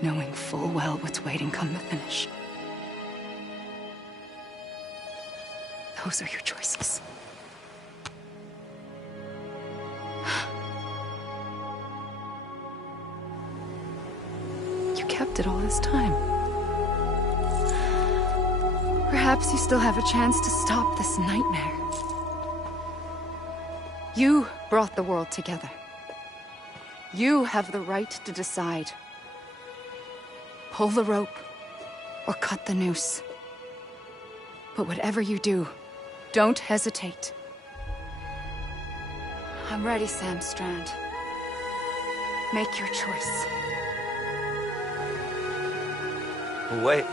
knowing full well what's waiting come the finish. Those are your choices. You kept it all this time. Perhaps you still have a chance to stop this nightmare. You brought the world together. You have the right to decide. Pull the rope or cut the noose. But whatever you do, don't hesitate. I'm ready, Sam Strand. Make your choice. Wait.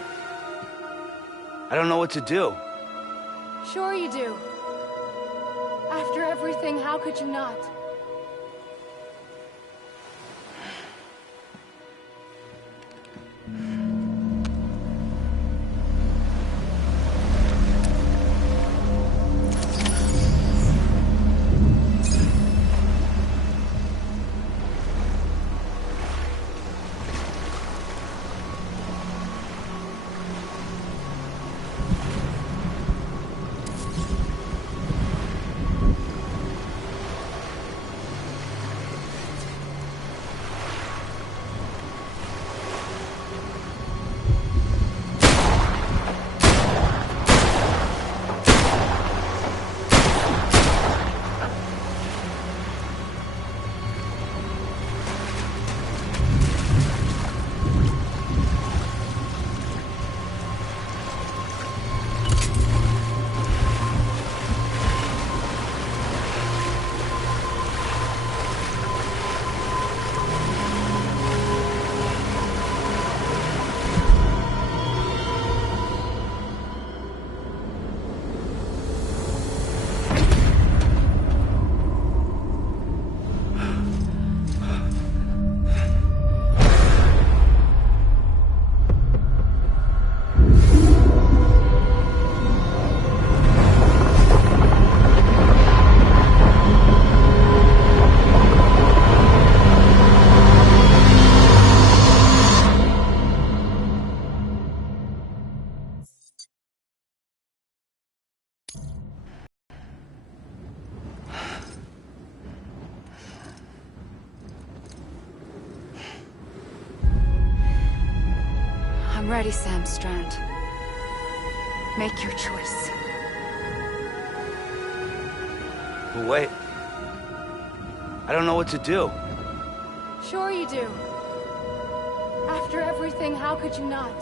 I don't know what to do. Sure you do. After everything, how could you not? I'm ready, Sam Strand. Make your choice. Wait. I don't know what to do. Sure you do. After everything, how could you not?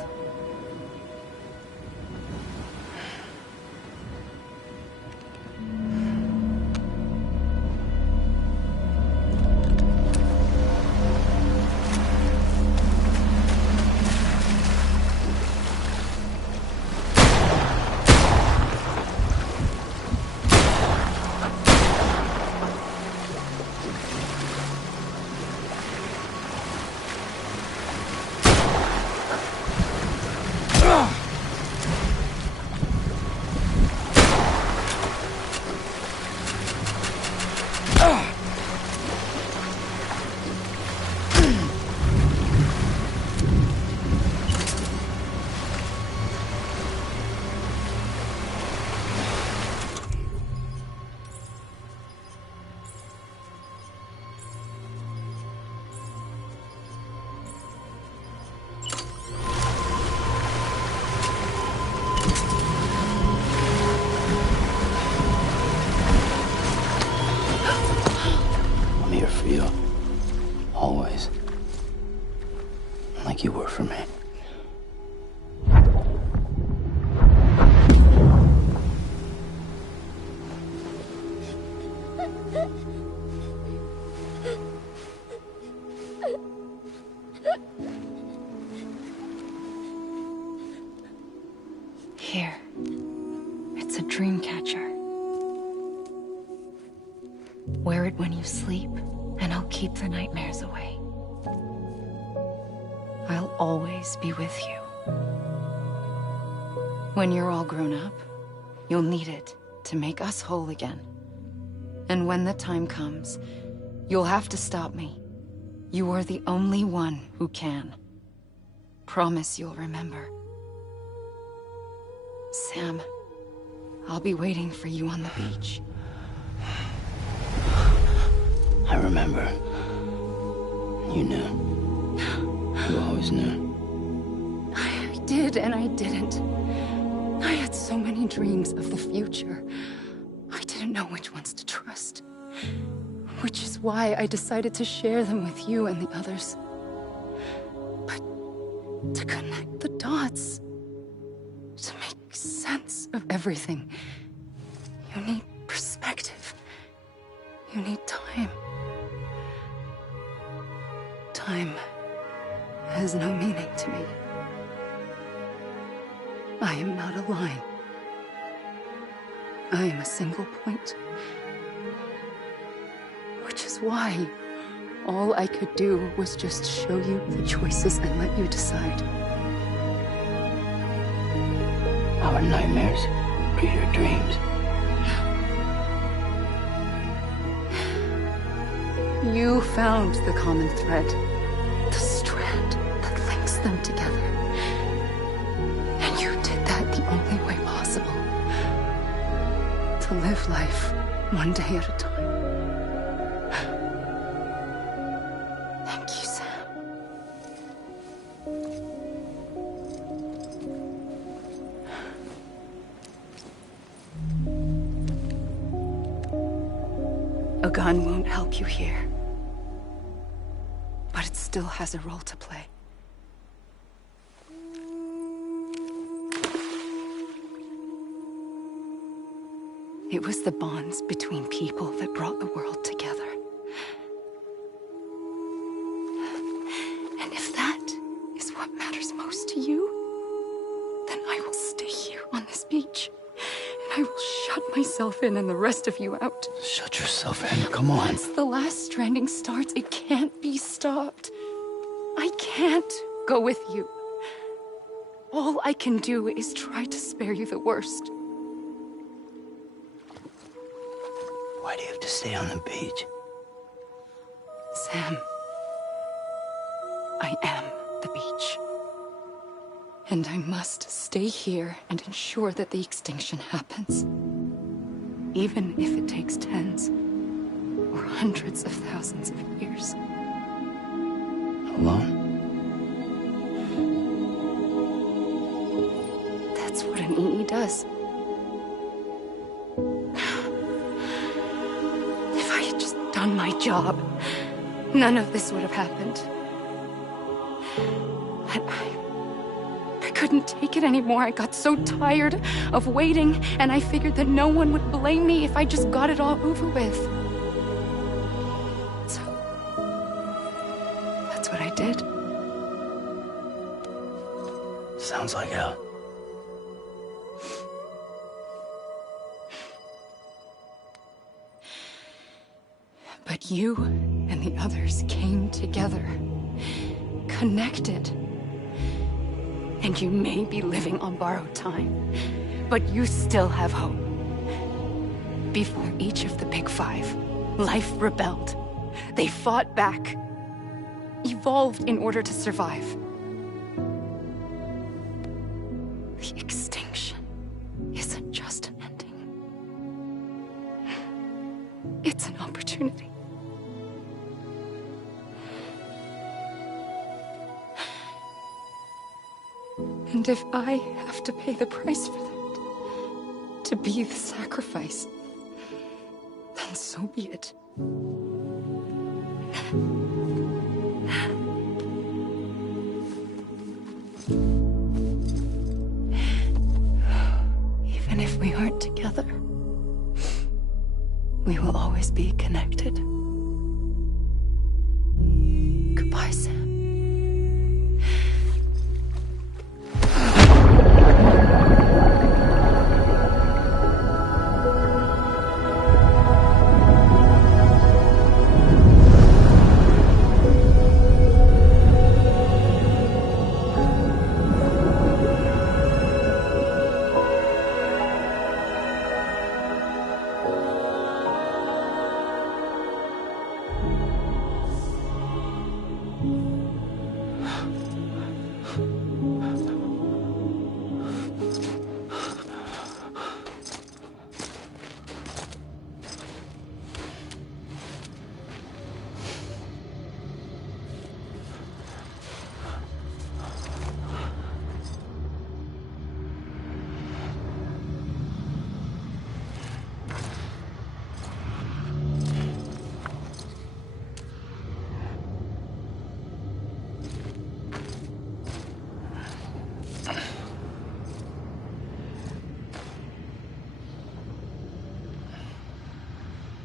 For you. Always. Like you were for me. Here. It's a dream catcher. Wear it when you sleep, and I'll keep the nightmares away. I'll always be with you. When you're all grown up, you'll need it to make us whole again. And when the time comes, you'll have to stop me. You are the only one who can. promise you'll remember. Sam, I'll be waiting for you on the beach. I remember. You knew. You always knew. I did and I didn't. I had so many dreams of the future. I didn't know which ones to trust. Which is why I decided to share them with you and the others. But to connect the dots, to make sense of everything, you need perspective. You need time. Time has no meaning to me. I am not a line. I am a single point. Which is why all I could do was just show you the choices and let you decide. Our nightmares are your dreams. You found the common thread, the strand that links them together. And you did that the only way possible. To live life one day at a time. Thank you, Sam. A gun won't help you here. But it still has a role to play. It was the bonds between people that brought the world together. And if that is what matters most to you, then I will stay here on this beach. And I will shut myself in and the rest of you out. Shut yourself in, come on. Once the last stranding starts, it can't be stopped. I can't go with you. All I can do is try to spare you the worst. Why do you have to stay on the beach? Sam, I am the beach. And I must stay here and ensure that the extinction happens. Even if it takes tens or hundreds of thousands of years. Alone? That's what an EE does. If I had just done my job, none of this would have happened. But I couldn't take it anymore. I got so tired of waiting, and I figured that no one would blame me if I just got it all over with. So, that's what I did. Sounds like hell. But you and the others came together, connected. And you may be living on borrowed time, but you still have hope. Before each of the Big Five, life rebelled. They fought back, evolved in order to survive. The extinction isn't just an ending. It's an opportunity. And if I have to pay the price for that, to be the sacrifice, then so be it. Even if we aren't together, we will always be connected. Goodbye, Sam.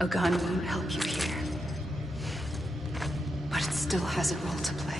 A gun won't help you here. But it still has a role to play.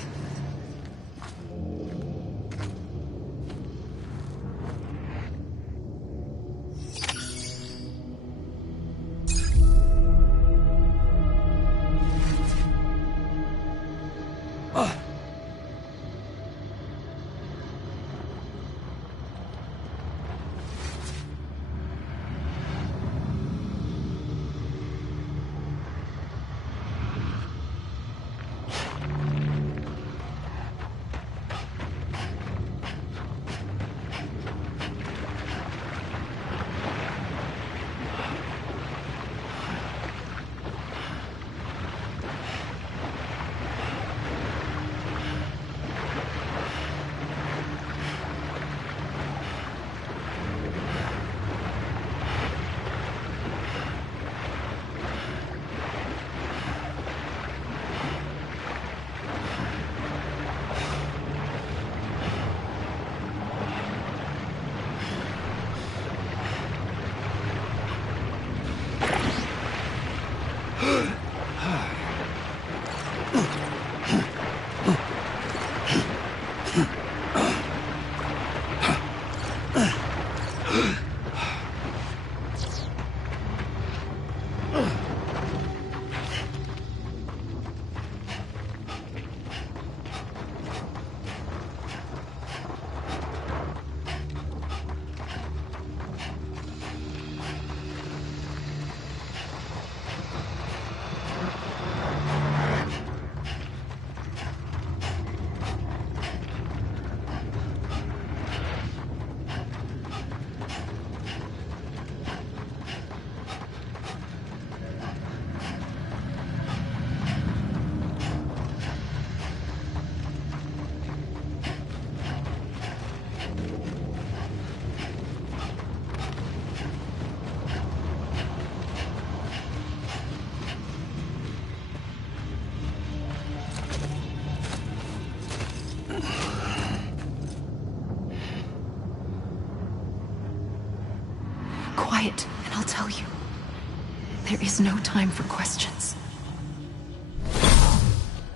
Quiet, and I'll tell you. There is no time for questions.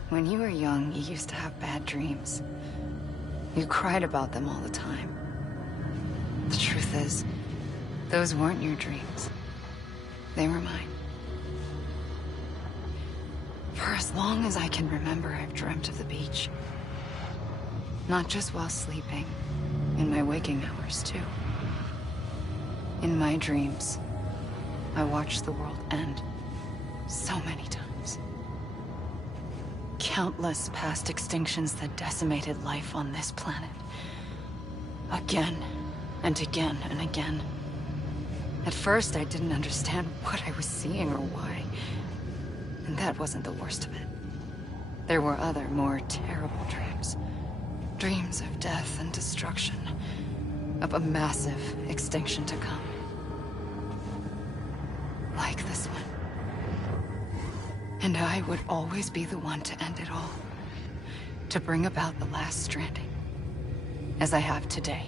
When you were young, you used to have bad dreams. You cried about them all the time. The truth is, those weren't your dreams. They were mine. For as long as I can remember, I've dreamt of the beach. Not just while sleeping, in my waking hours, too. In my dreams, I watched the world end so many times. Countless past extinctions that decimated life on this planet. Again, and again, and again. At first, I didn't understand what I was seeing or why. And that wasn't the worst of it. There were other, more terrible dreams. Dreams of death and destruction. Of a massive extinction to come. Like this one. And I would always be the one to end it all. To bring about the last stranding. As I have today.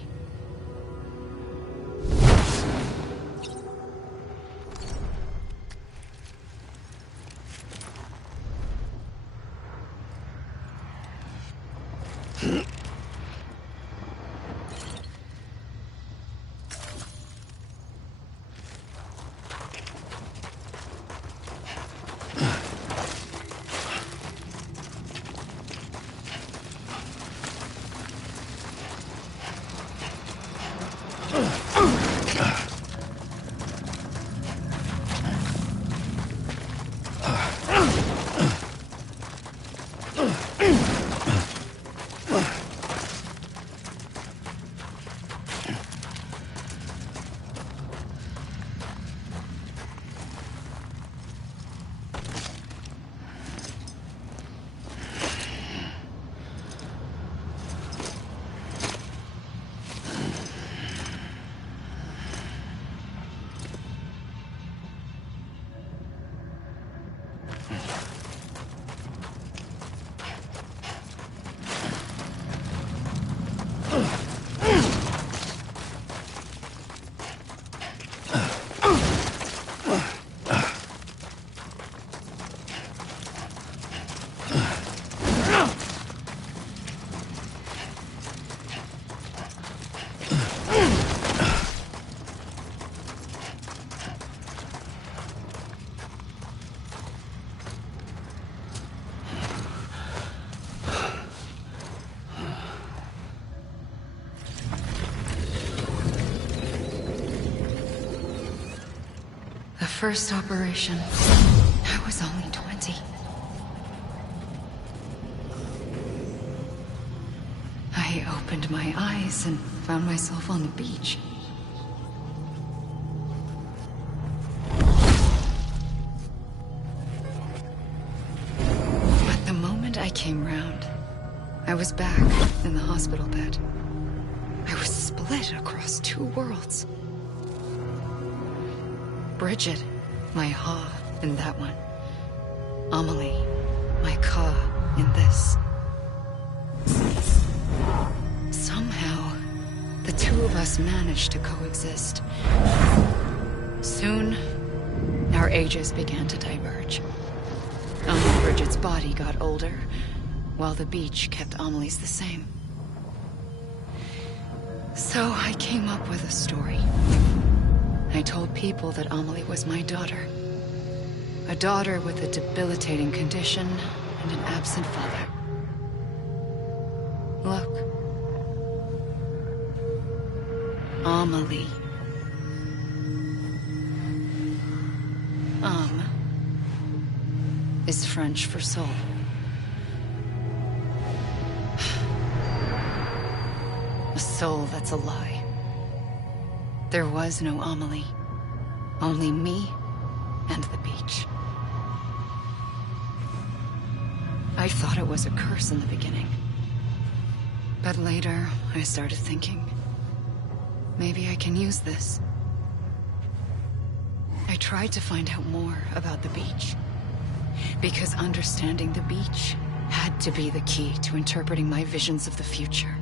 first operation, I was only 20. I opened my eyes and found myself on the beach. But the moment I came round, I was back in the hospital bed. I was split across two worlds. Bridget, my Ha in that one. Amelie, my Ka in this. Somehow, the two of us managed to coexist. Soon, our ages began to diverge. Bridget's body got older, while the beach kept Amelie's the same. So I came up with a story. I told people that Amelie was my daughter. A daughter with a debilitating condition and an absent father. Look. Amelie. Is French for soul. A soul that's a lie. There was no Amelie. Only me and the beach. I thought it was a curse in the beginning. But later, I started thinking, maybe I can use this. I tried to find out more about the beach. Because understanding the beach had to be the key to interpreting my visions of the future.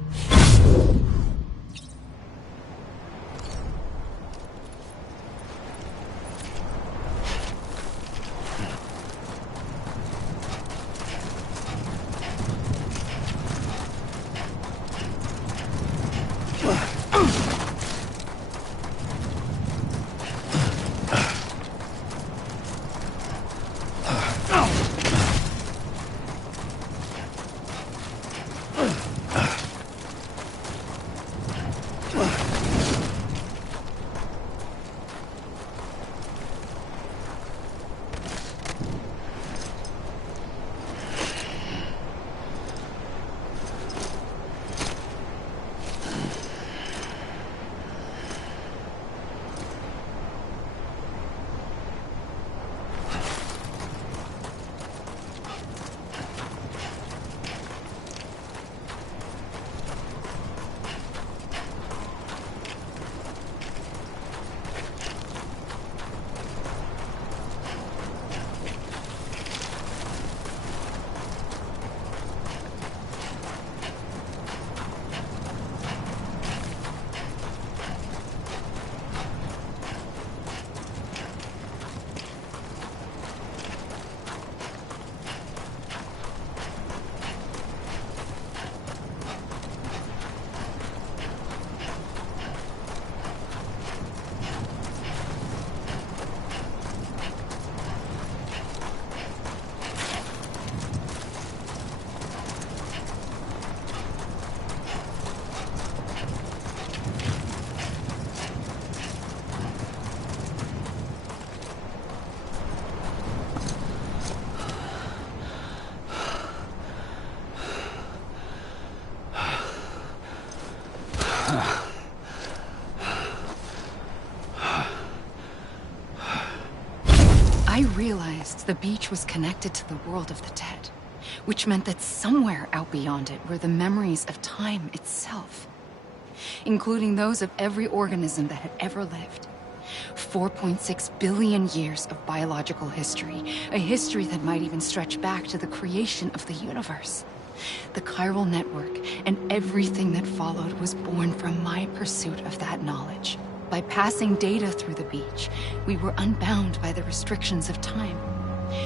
I realized the beach was connected to the world of the dead, which meant that somewhere out beyond it were the memories of time itself, including those of every organism that had ever lived. 4.6 billion years of biological history, a history that might even stretch back to the creation of the universe. The chiral network and everything that followed was born from my pursuit of that knowledge. By passing data through the beach, we were unbound by the restrictions of time.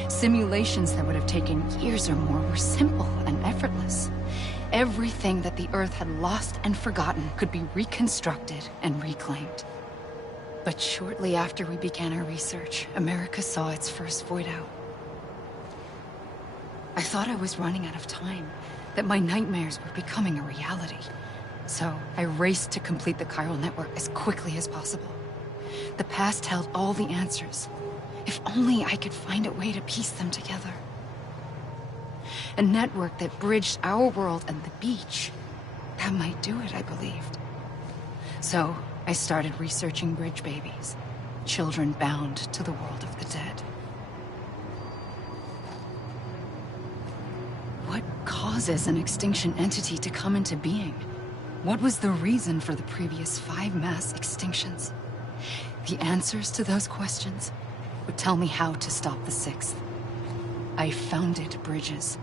Simulations that would have taken years or more were simple and effortless. Everything that the Earth had lost and forgotten could be reconstructed and reclaimed. But shortly after we began our research, America saw its first void out. I thought I was running out of time, that my nightmares were becoming a reality. So I raced to complete the chiral network as quickly as possible. The past held all the answers, If only I could find a way to piece them together. A network that bridged our world and the beach. That might do it, I believed. So, I started researching bridge babies. Children bound to the world of the dead. What causes an extinction entity to come into being? What was the reason for the previous 5 mass extinctions? The answers to those questions would tell me how to stop the 6th. I founded bridges,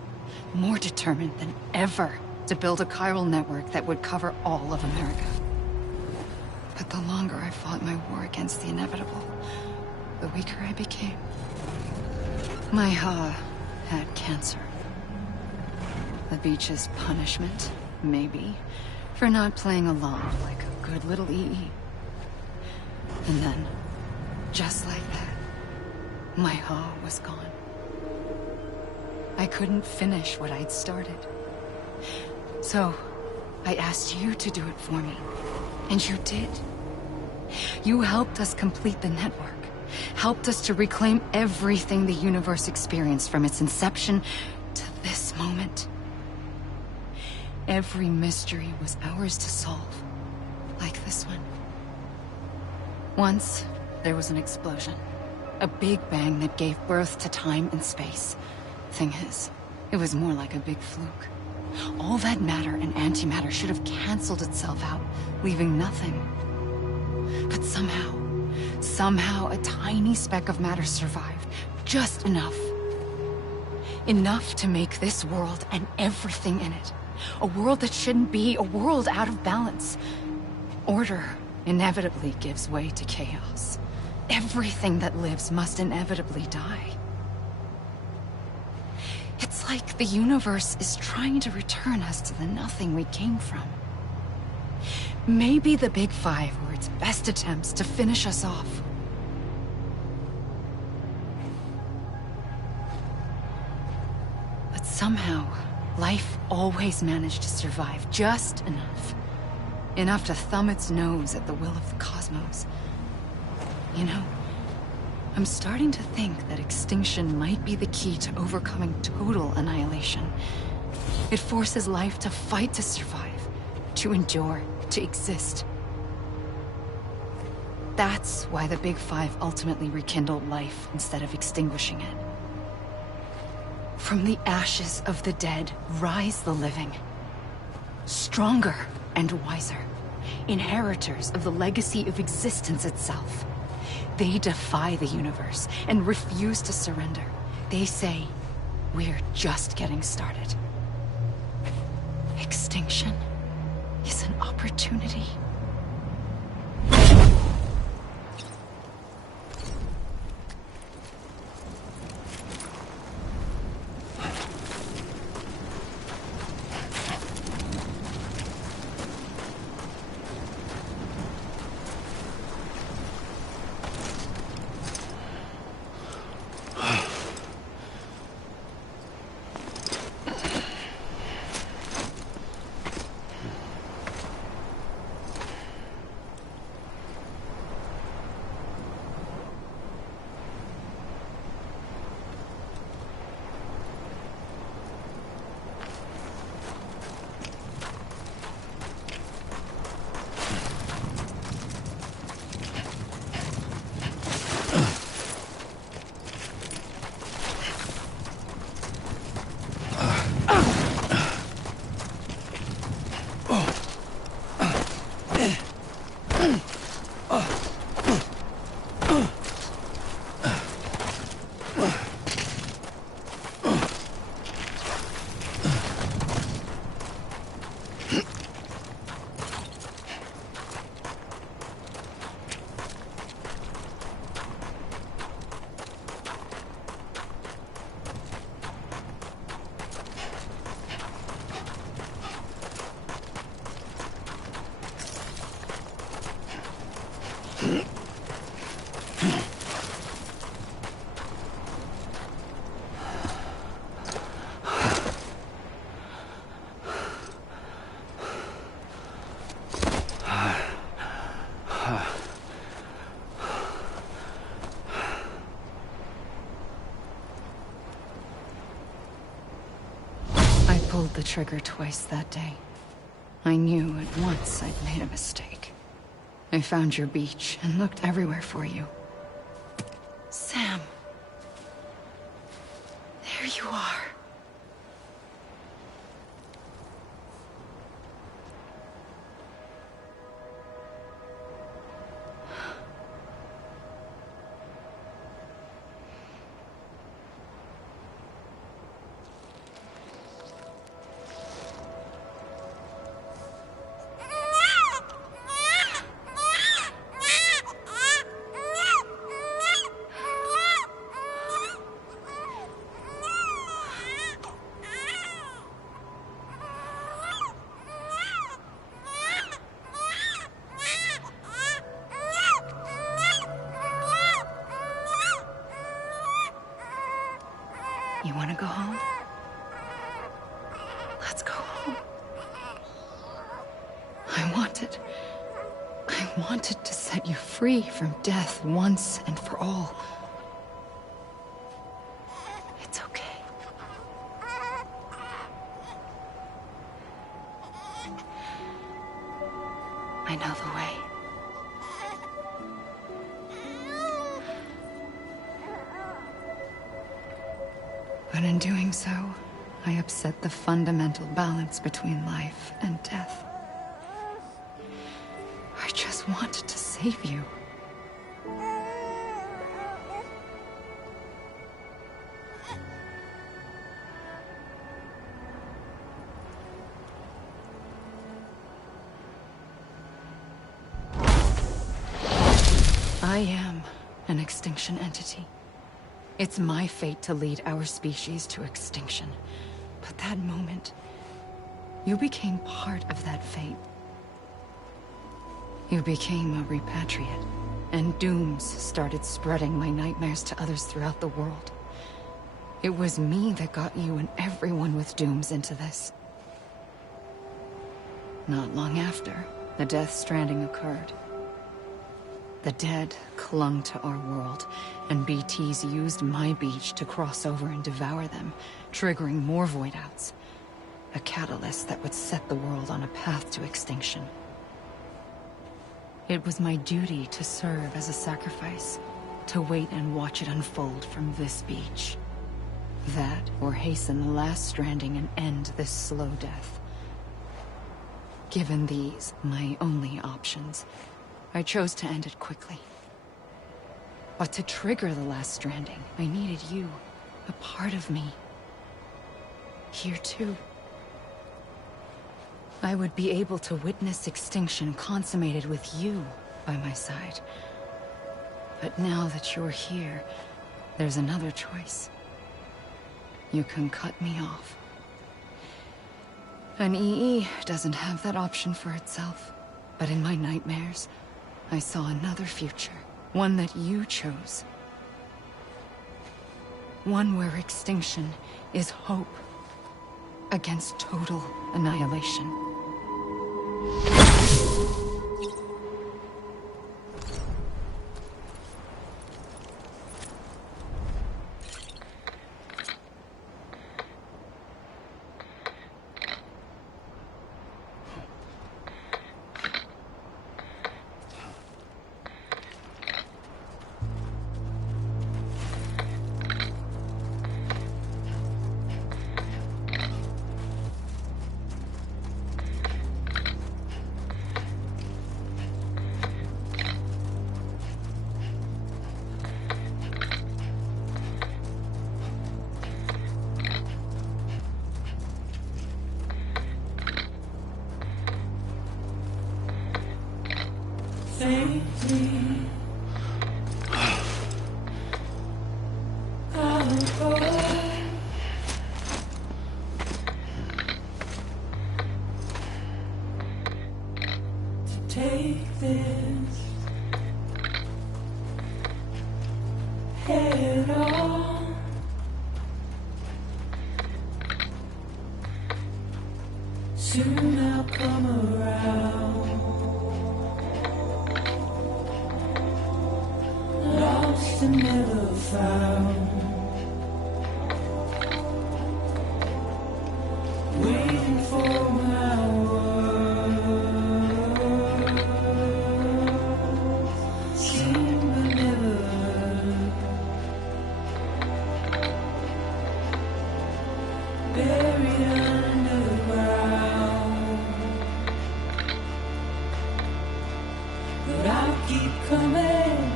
more determined than ever to build a chiral network that would cover all of America. But the longer I fought my war against the inevitable, the weaker I became. My Ha had cancer. The beach's punishment, maybe, for not playing along like a good little EE. And then, just like that, my Ha was gone. I couldn't finish what I'd started. So, I asked you to do it for me. And you did. You helped us complete the network. Helped us to reclaim everything the universe experienced from its inception to this moment. Every mystery was ours to solve. Like this one. Once, there was an explosion. A big bang that gave birth to time and space. Thing is, it was more like a big fluke. All that matter and antimatter should have canceled itself out, leaving nothing. But somehow a tiny speck of matter survived. Just enough. Enough to make this world and everything in it. A world that shouldn't be, a world out of balance. Order inevitably gives way to chaos. Everything that lives must inevitably die. It's like the universe is trying to return us to the nothing we came from. Maybe the Big Five were its best attempts to finish us off. But somehow, life always managed to survive just enough. Enough to thumb its nose at the will of the cosmos. You know, I'm starting to think that extinction might be the key to overcoming total annihilation. It forces life to fight to survive, to endure, to exist. That's why the Big Five ultimately rekindled life instead of extinguishing it. From the ashes of the dead rise the living. Stronger and wiser. Inheritors of the legacy of existence itself. They defy the universe and refuse to surrender. They say, we're just getting started. Extinction is an opportunity. trigger twice that day. I knew at once I'd made a mistake. I found your beach and looked everywhere for you. Sam. There you are. You want to go home? Let's go home. I wanted to set you free from death once and for all. It's okay. I know the way. But in doing so, I upset the fundamental balance between life and death. I just wanted to save you. I am an extinction entity. It's my fate to lead our species to extinction. But that moment, you became part of that fate. You became a repatriate, and dooms started spreading my nightmares to others throughout the world. It was me that got you and everyone with dooms into this. Not long after, the Death Stranding occurred. The dead clung to our world, and BTs used my beach to cross over and devour them, triggering more void-outs. A catalyst that would set the world on a path to extinction. It was my duty to serve as a sacrifice, to wait and watch it unfold from this beach. That, or hasten the last stranding and end this slow death. Given these, my only options, I chose to end it quickly. But to trigger the last stranding, I needed you, a part of me. Here too. I would be able to witness extinction consummated with you by my side. But now that you're here, there's another choice. You can cut me off. An EE doesn't have that option for itself. But in my nightmares, I saw another future. One that you chose. One where extinction is hope against total annihilation. Take this head on. Soon I'll come around. Lost and never found. Wait. keep coming.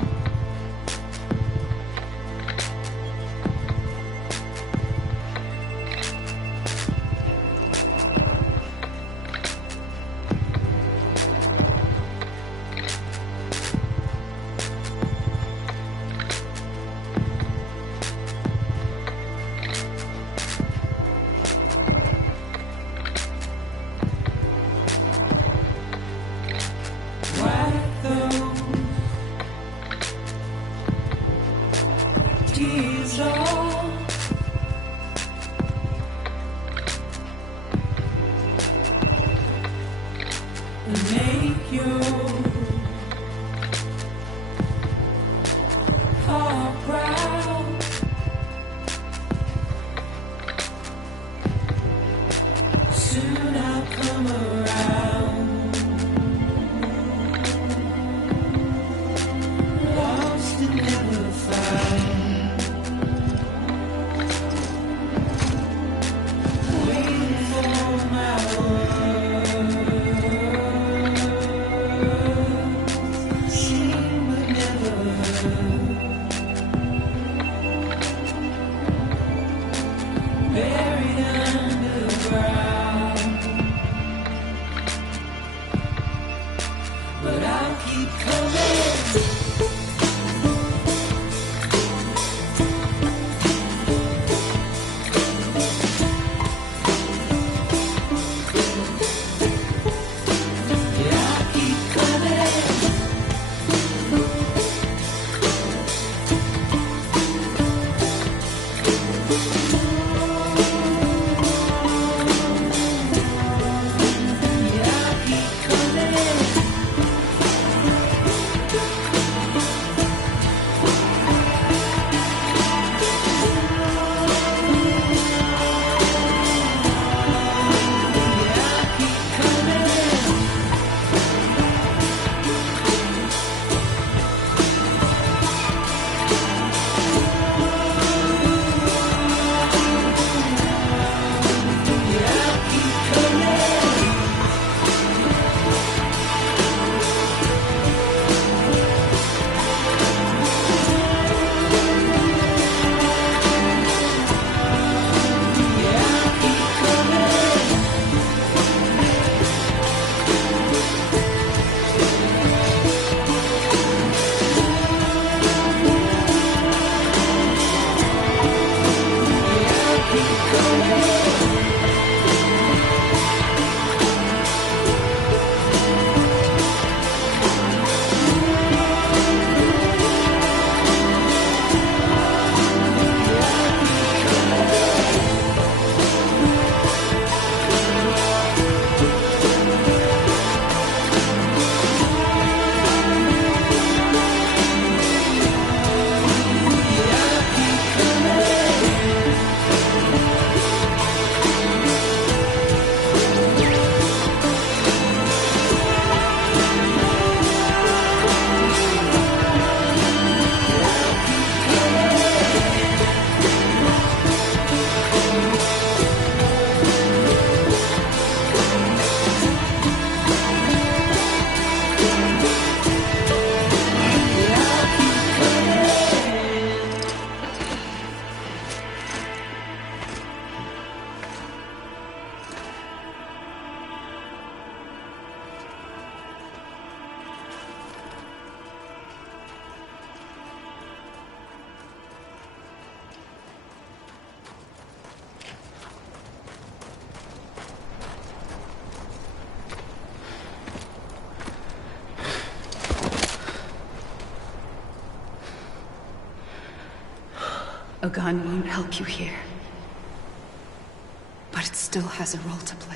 Wipe those tears off. And make your heart proud. Soon I'll come around. Lost and never found. Waiting for my words. Seen but never heard. Buried underground. But I'll keep coming. Yeah, I'll keep coming. Yeah, I'll keep coming. Yeah, I'll keep coming. Yeah, I'll keep coming. Yeah, I'll keep coming. Yeah, I'll keep coming. Yeah, I'll keep coming. Yeah, I'll keep coming. A gun won't help you here. But it still has a role to play.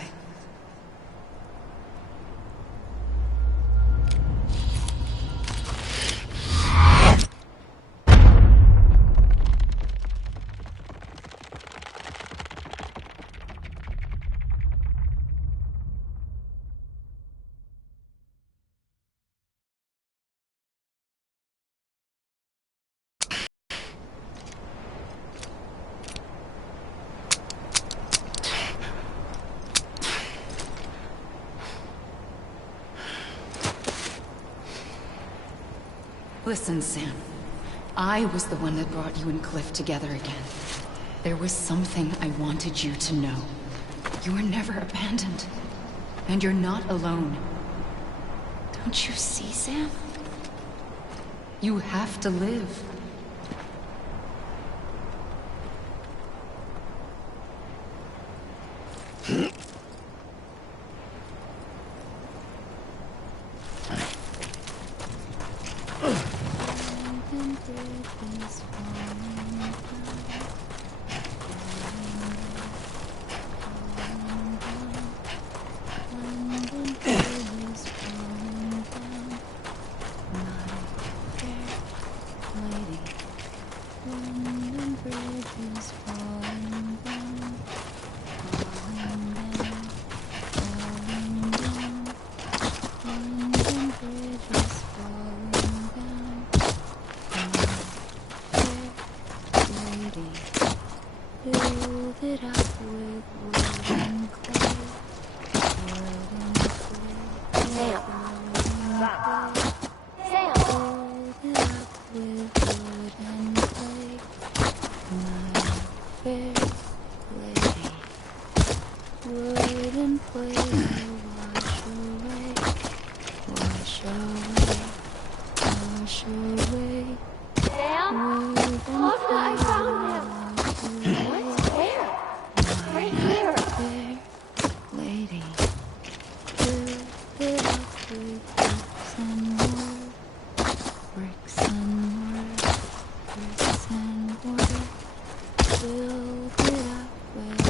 Listen, Sam. I was the one that brought you and Cliff together again. There was something I wanted you to know. You were never abandoned. And you're not alone. Don't you see, Sam? You have to live.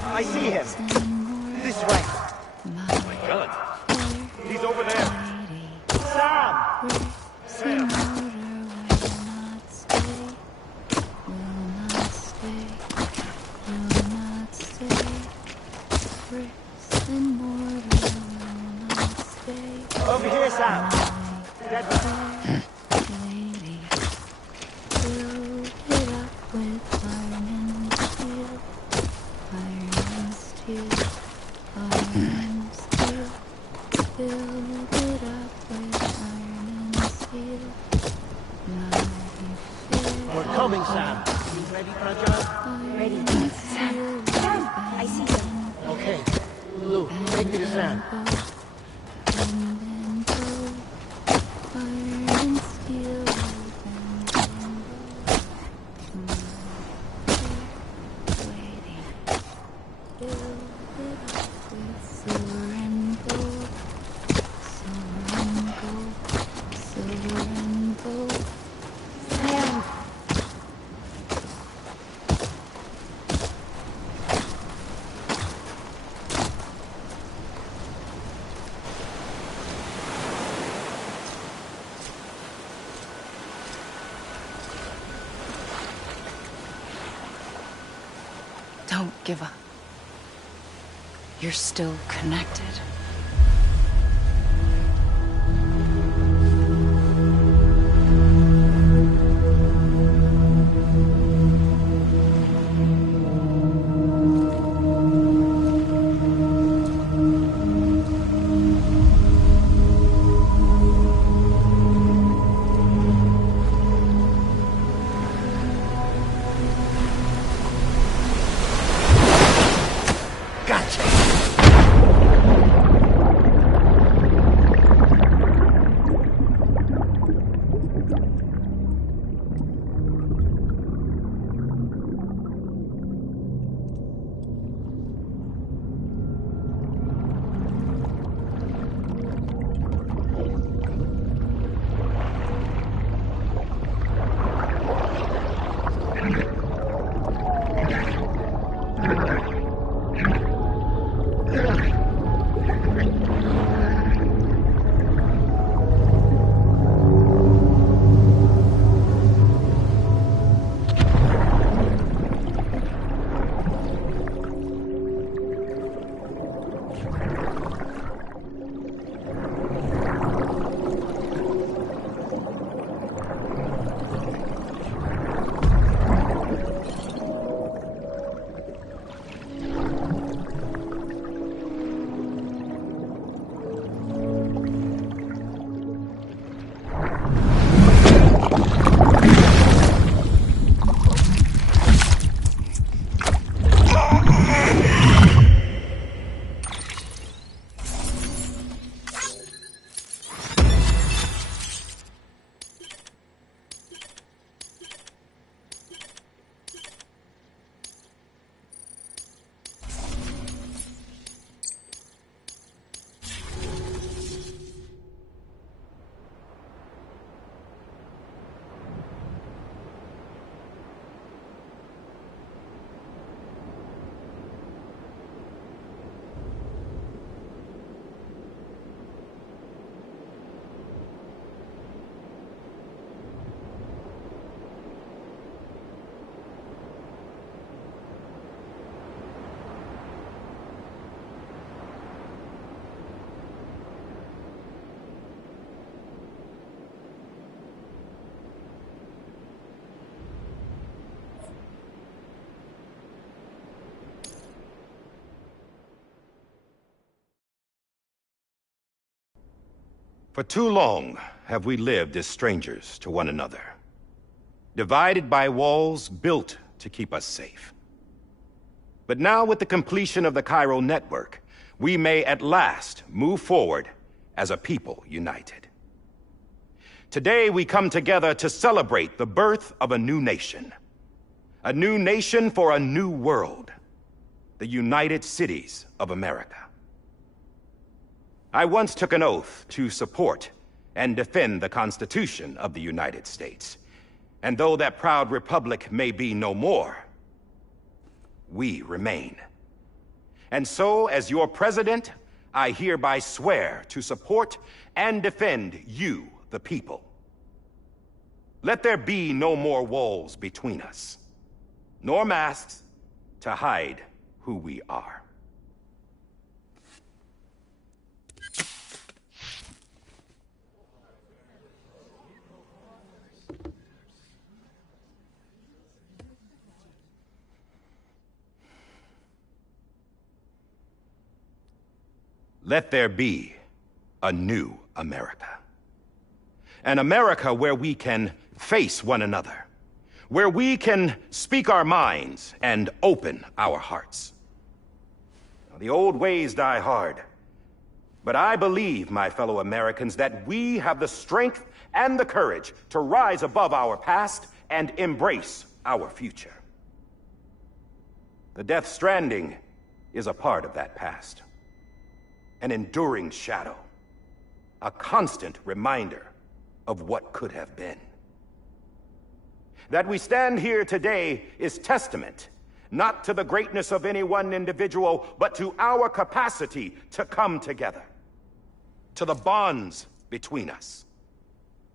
I see him. This way. My God. He's over there. Sam! Sam! Over here, Sam. Dead man. We're coming, Sam. You ready for a job? Ready. Sam! Sam! I see him. Okay. Lou, take me to Sam. Don't give up. You're still connected. Gotcha. For too long have we lived as strangers to one another, divided by walls built to keep us safe. But now, with the completion of the Cairo network, we may at last move forward as a people united. Today, we come together to celebrate the birth of a new nation. A new nation for a new world. The United Cities of America. I once took an oath to support and defend the Constitution of the United States. And though that proud republic may be no more, we remain. And so, as your president, I hereby swear to support and defend you, the people. Let there be no more walls between us, nor masks to hide who we are. Let there be a new America. An America where we can face one another, where we can speak our minds and open our hearts. Now, the old ways die hard, but I believe, my fellow Americans, that we have the strength and the courage to rise above our past and embrace our future. The Death Stranding is a part of that past. An enduring shadow, a constant reminder of what could have been. That we stand here today is testament, not to the greatness of any one individual, but to our capacity to come together, to the bonds between us,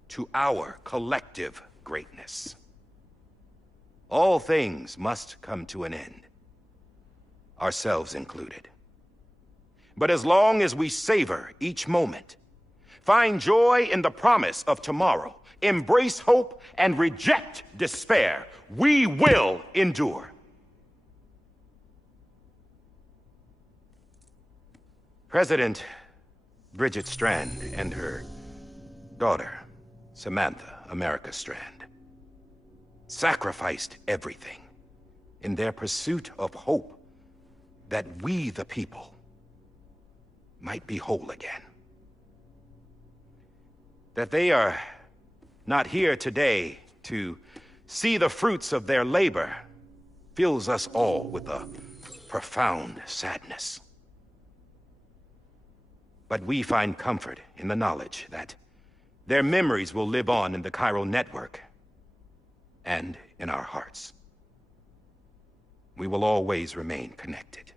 to our collective greatness. All things must come to an end, ourselves included. But as long as we savor each moment, find joy in the promise of tomorrow, embrace hope, and reject despair, we will endure. President Bridget Strand and her daughter, Samantha America Strand, sacrificed everything in their pursuit of hope that we, the people, might be whole again. That they are not here today to see the fruits of their labor fills us all with a profound sadness. But we find comfort in the knowledge that their memories will live on in the Cairo network and in our hearts. We will always remain connected.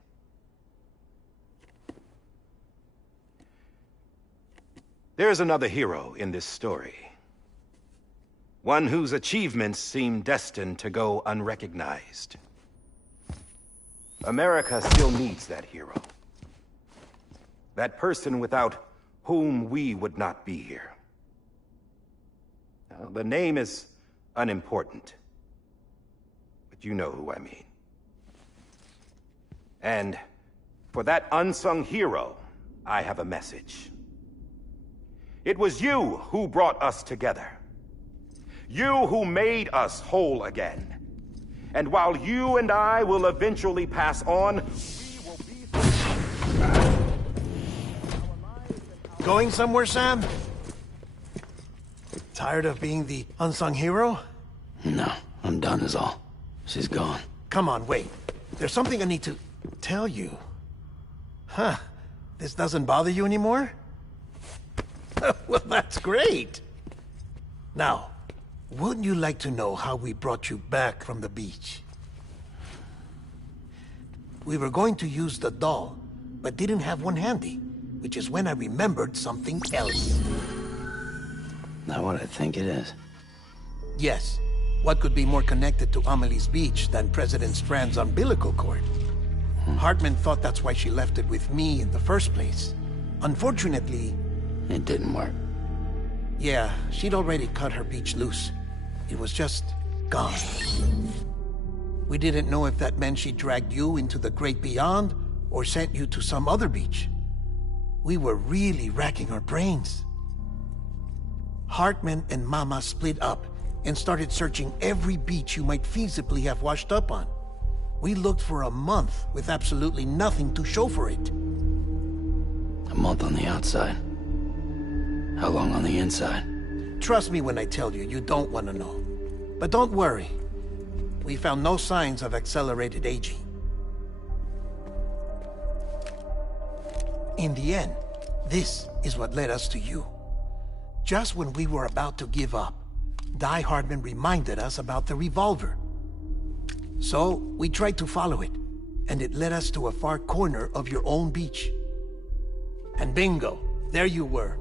There's another hero in this story. One whose achievements seem destined to go unrecognized. America still needs that hero. That person without whom we would not be here. Now, the name is unimportant, but you know who I mean. And for that unsung hero, I have a message. It was you who brought us together. You who made us whole again. And while you and I will eventually pass on, we will be... Going somewhere, Sam? Tired of being the unsung hero? No, I'm done is all. She's gone. Come on, wait. There's something I need to tell you. Huh. This doesn't bother you anymore? Well, that's great. Now, wouldn't you like to know how we brought you back from the beach? We were going to use the doll, but didn't have one handy, which is when I remembered something else. Not what I think it is. Yes. What could be more connected to Amelie's beach than President Strand's umbilical cord? Hartman thought that's why she left it with me in the first place. Unfortunately... It didn't work. Yeah, she'd already cut her beach loose. It was just gone. We didn't know if that meant she dragged you into the great beyond or sent you to some other beach. We were really racking our brains. Hartman and Mama split up and started searching every beach you might feasibly have washed up on. We looked for a month with absolutely nothing to show for it. A month on the outside. How long on the inside? Trust me when I tell you, you don't want to know. But don't worry. We found no signs of accelerated aging. In the end, this is what led us to you. Just when we were about to give up, Die Hardman reminded us about the revolver. So, we tried to follow it, and it led us to a far corner of your own beach. And bingo, there you were.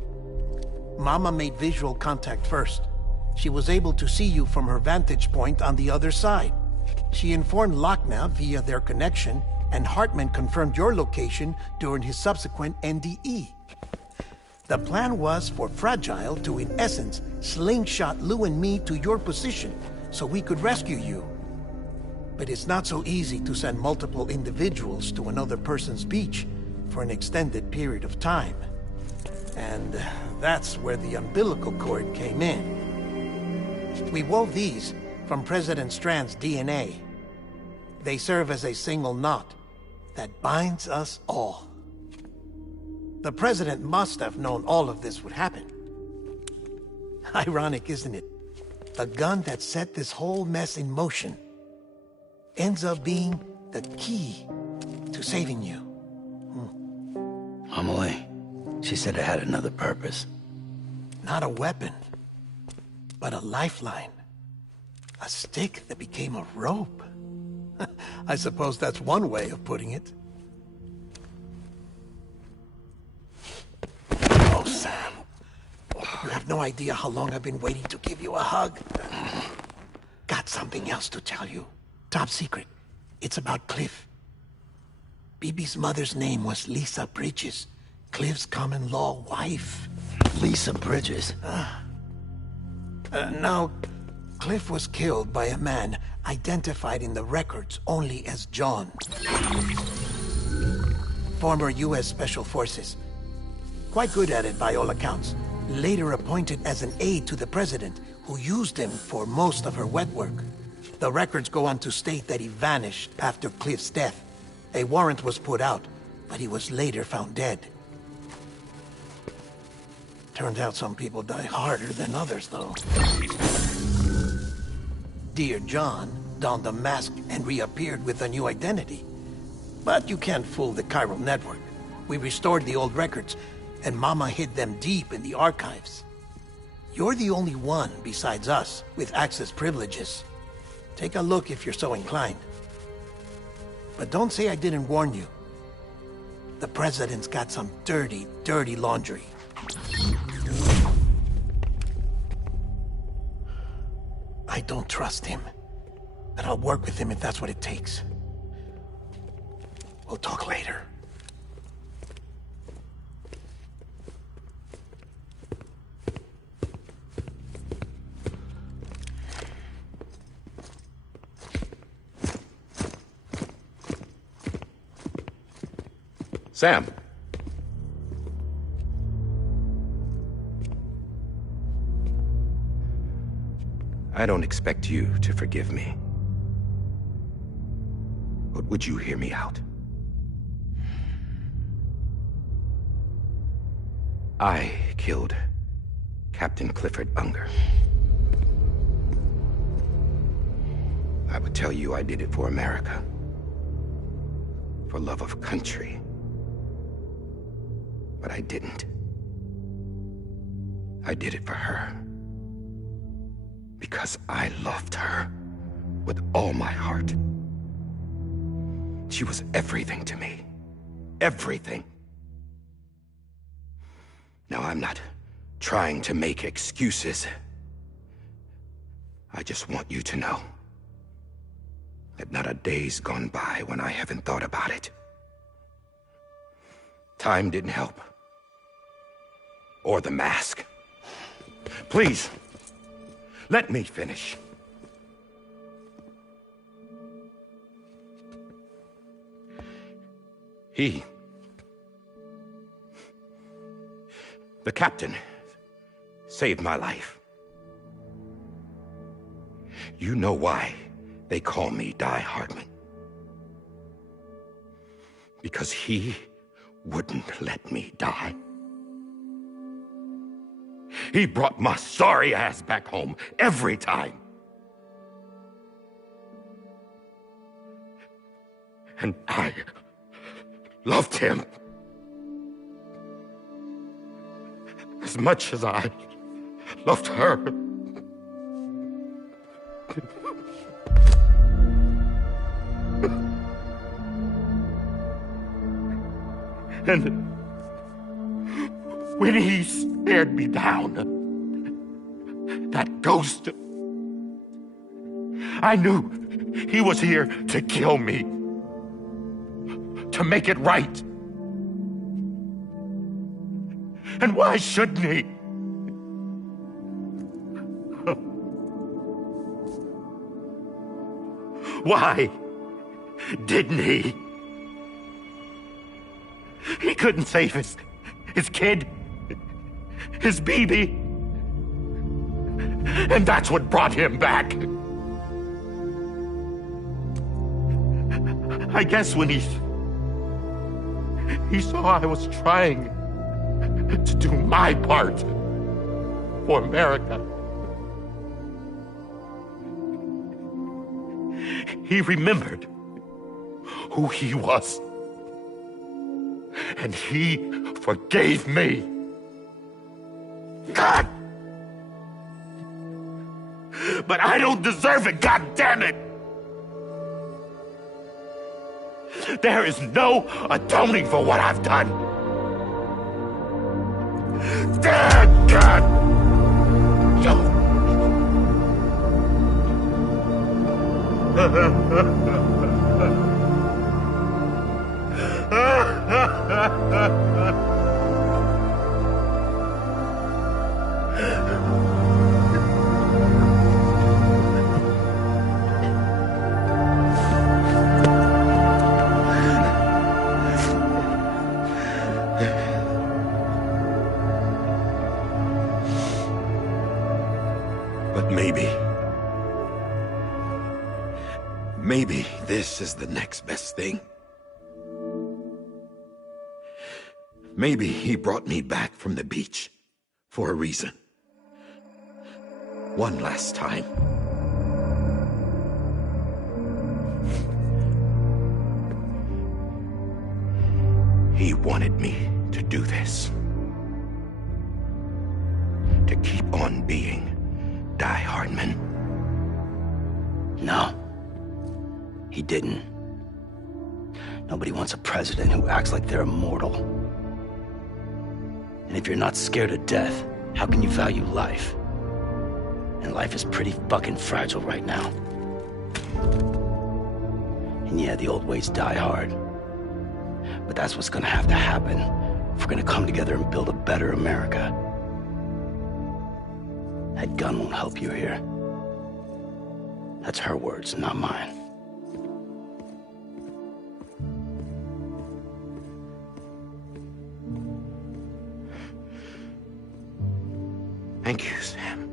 Mama made visual contact first. She was able to see you from her vantage point on the other side. She informed Lochna via their connection, and Hartman confirmed your location during his subsequent NDE. The plan was for Fragile to, in essence, slingshot Lou and me to your position so we could rescue you. But it's not so easy to send multiple individuals to another person's beach for an extended period of time. And that's where the umbilical cord came in. We wove these from President Strand's DNA. They serve as a single knot that binds us all. The President must have known all of this would happen. Ironic, isn't it? The gun that set this whole mess in motion ends up being the key to saving you. Amelie, she said it had another purpose. Not a weapon, but a lifeline. A stick that became a rope. I suppose that's one way of putting it. Oh, Sam. You have no idea how long I've been waiting to give you a hug. Got something else to tell you. Top secret. It's about Cliff. Bibi's mother's name was Lisa Bridges, Cliff's common-law wife. Lisa Bridges? Now, Cliff was killed by a man identified in the records only as John. Former U.S. Special Forces. Quite good at it by all accounts. Later appointed as an aide to the president, who used him for most of her wet work. The records go on to state that he vanished after Cliff's death. A warrant was put out, but he was later found dead. Turns out some people die harder than others, though. Dear John donned a mask and reappeared with a new identity. But you can't fool the chiral network. We restored the old records, and Mama hid them deep in the archives. You're the only one, besides us, with access privileges. Take a look if you're so inclined. But don't say I didn't warn you. The President's got some dirty, dirty laundry. I don't trust him. But I'll work with him if that's what it takes. We'll talk later. Sam. I don't expect you to forgive me. But would you hear me out? I killed Captain Clifford Unger. I would tell you I did it for America. For love of country. But I didn't. I did it for her. Because I loved her with all my heart. She was everything to me. Everything. Now, I'm not trying to make excuses. I just want you to know that not a day's gone by when I haven't thought about it. Time didn't help. Or the mask. Please, let me finish. The captain saved my life. You know why they call me Die Hardman. Because he wouldn't let me die. He brought my sorry ass back home every time. And I loved him as much as I loved her. And when he stared me down, that ghost, I knew he was here to kill me, to make it right. And why shouldn't he? Why didn't he? He couldn't save his kid, his baby. And that's what brought him back. I guess when he saw I was trying to do my part for America, he remembered who he was. And he forgave me. God! But I don't deserve it, God damn it! There is no atoning for what I've done. Damn God! But maybe this is the next best thing. Maybe he brought me back from the beach for a reason. One last time. He wanted me to do this. To keep on being Die Hardman. No, he didn't. Nobody wants a president who acts like they're immortal. And if you're not scared of death, how can you value life? And life is pretty fucking fragile right now. And yeah, the old ways die hard. But that's what's gonna have to happen if we're gonna come together and build a better America. That gun won't help you here. That's her words, not mine. Thank you, Sam.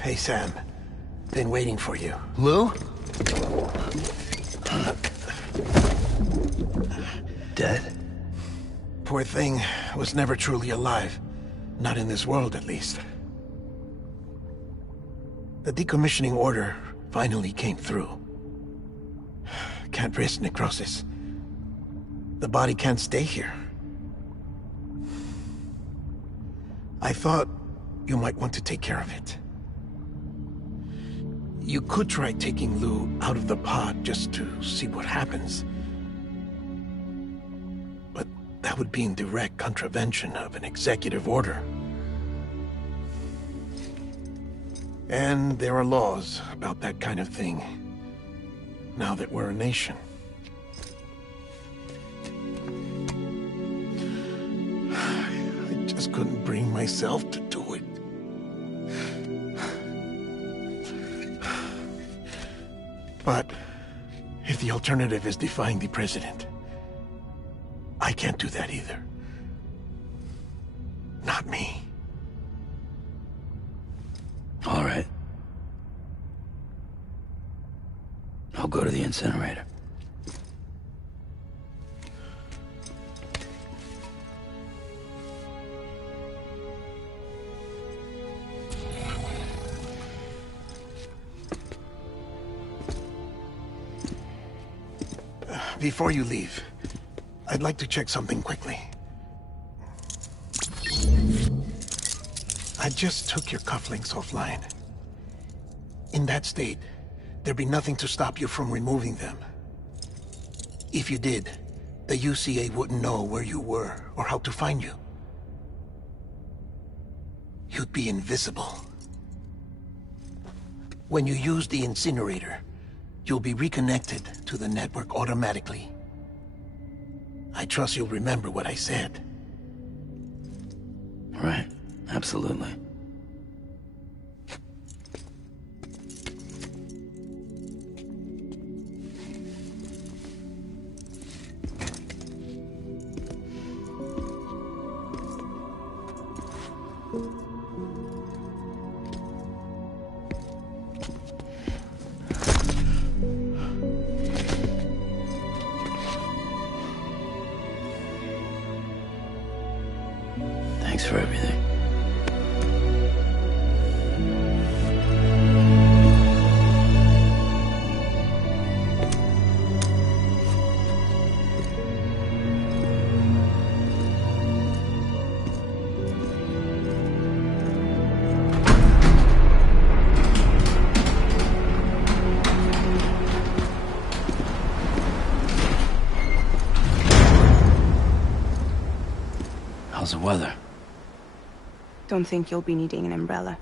Hey, Sam. Been waiting for you. Lou? Dead? Poor thing was never truly alive. Not in this world, at least. The decommissioning order finally came through. Can't risk necrosis. The body can't stay here. I thought you might want to take care of it. You could try taking Lou out of the pod just to see what happens. But that would be in direct contravention of an executive order. And there are laws about that kind of thing, now that we're a nation. just couldn't bring myself to do it. But if the alternative is defying the president, I can't do that either. Not me. All right. I'll go to the incinerator. Before you leave, I'd like to check something quickly. I just took your cufflinks offline. In that state, there'd be nothing to stop you from removing them. If you did, the UCA wouldn't know where you were or how to find you. You'd be invisible. When you use the incinerator, you'll be reconnected to the network automatically. I trust you'll remember what I said. Right. Absolutely. Thanks for everything. How's the weather? Don't think you'll be needing an umbrella.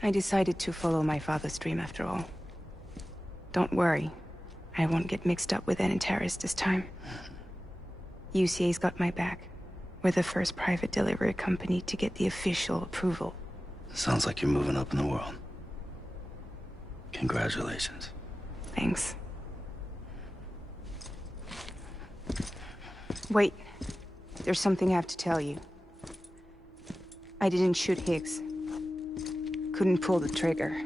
I decided to follow my father's dream after all. Don't worry. I won't get mixed up with any terrorists this time. UCA's got my back. We're the first private delivery company to get the official approval. Sounds like you're moving up in the world. Congratulations. Thanks. Wait. There's something I have to tell you. I didn't shoot Higgs. Couldn't pull the trigger.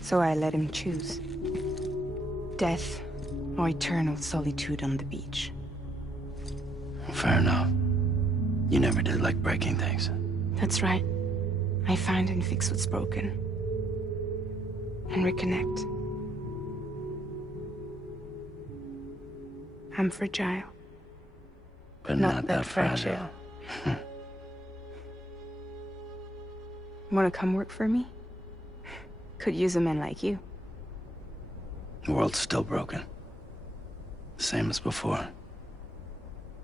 So I let him choose. Death or eternal solitude on the beach. Fair enough. You never did like breaking things. That's right. I find and fix what's broken. And reconnect. I'm fragile. But not that fragile. Wanna come work for me? Could use a man like you. The world's still broken. Same as before.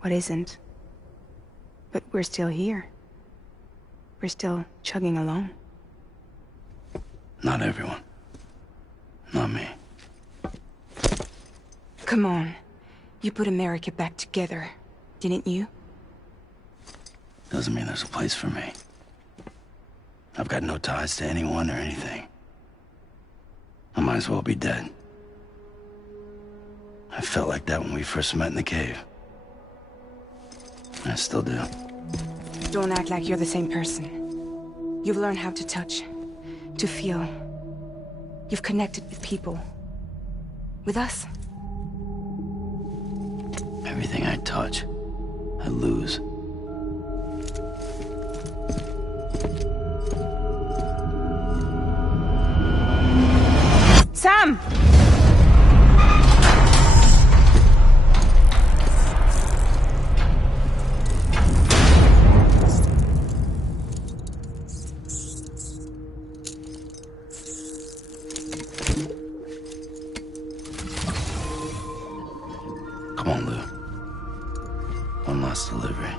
What isn't? But we're still here. We're still chugging along. Not everyone. Not me. Come on. You put America back together, didn't you? Doesn't mean there's a place for me. I've got no ties to anyone or anything. I might as well be dead. I felt like that when we first met in the cave. I still do. Don't act like you're the same person. You've learned how to touch, to feel. You've connected with people. With us. Everything I touch, I lose. Sam! Come on, Lou. One last delivery.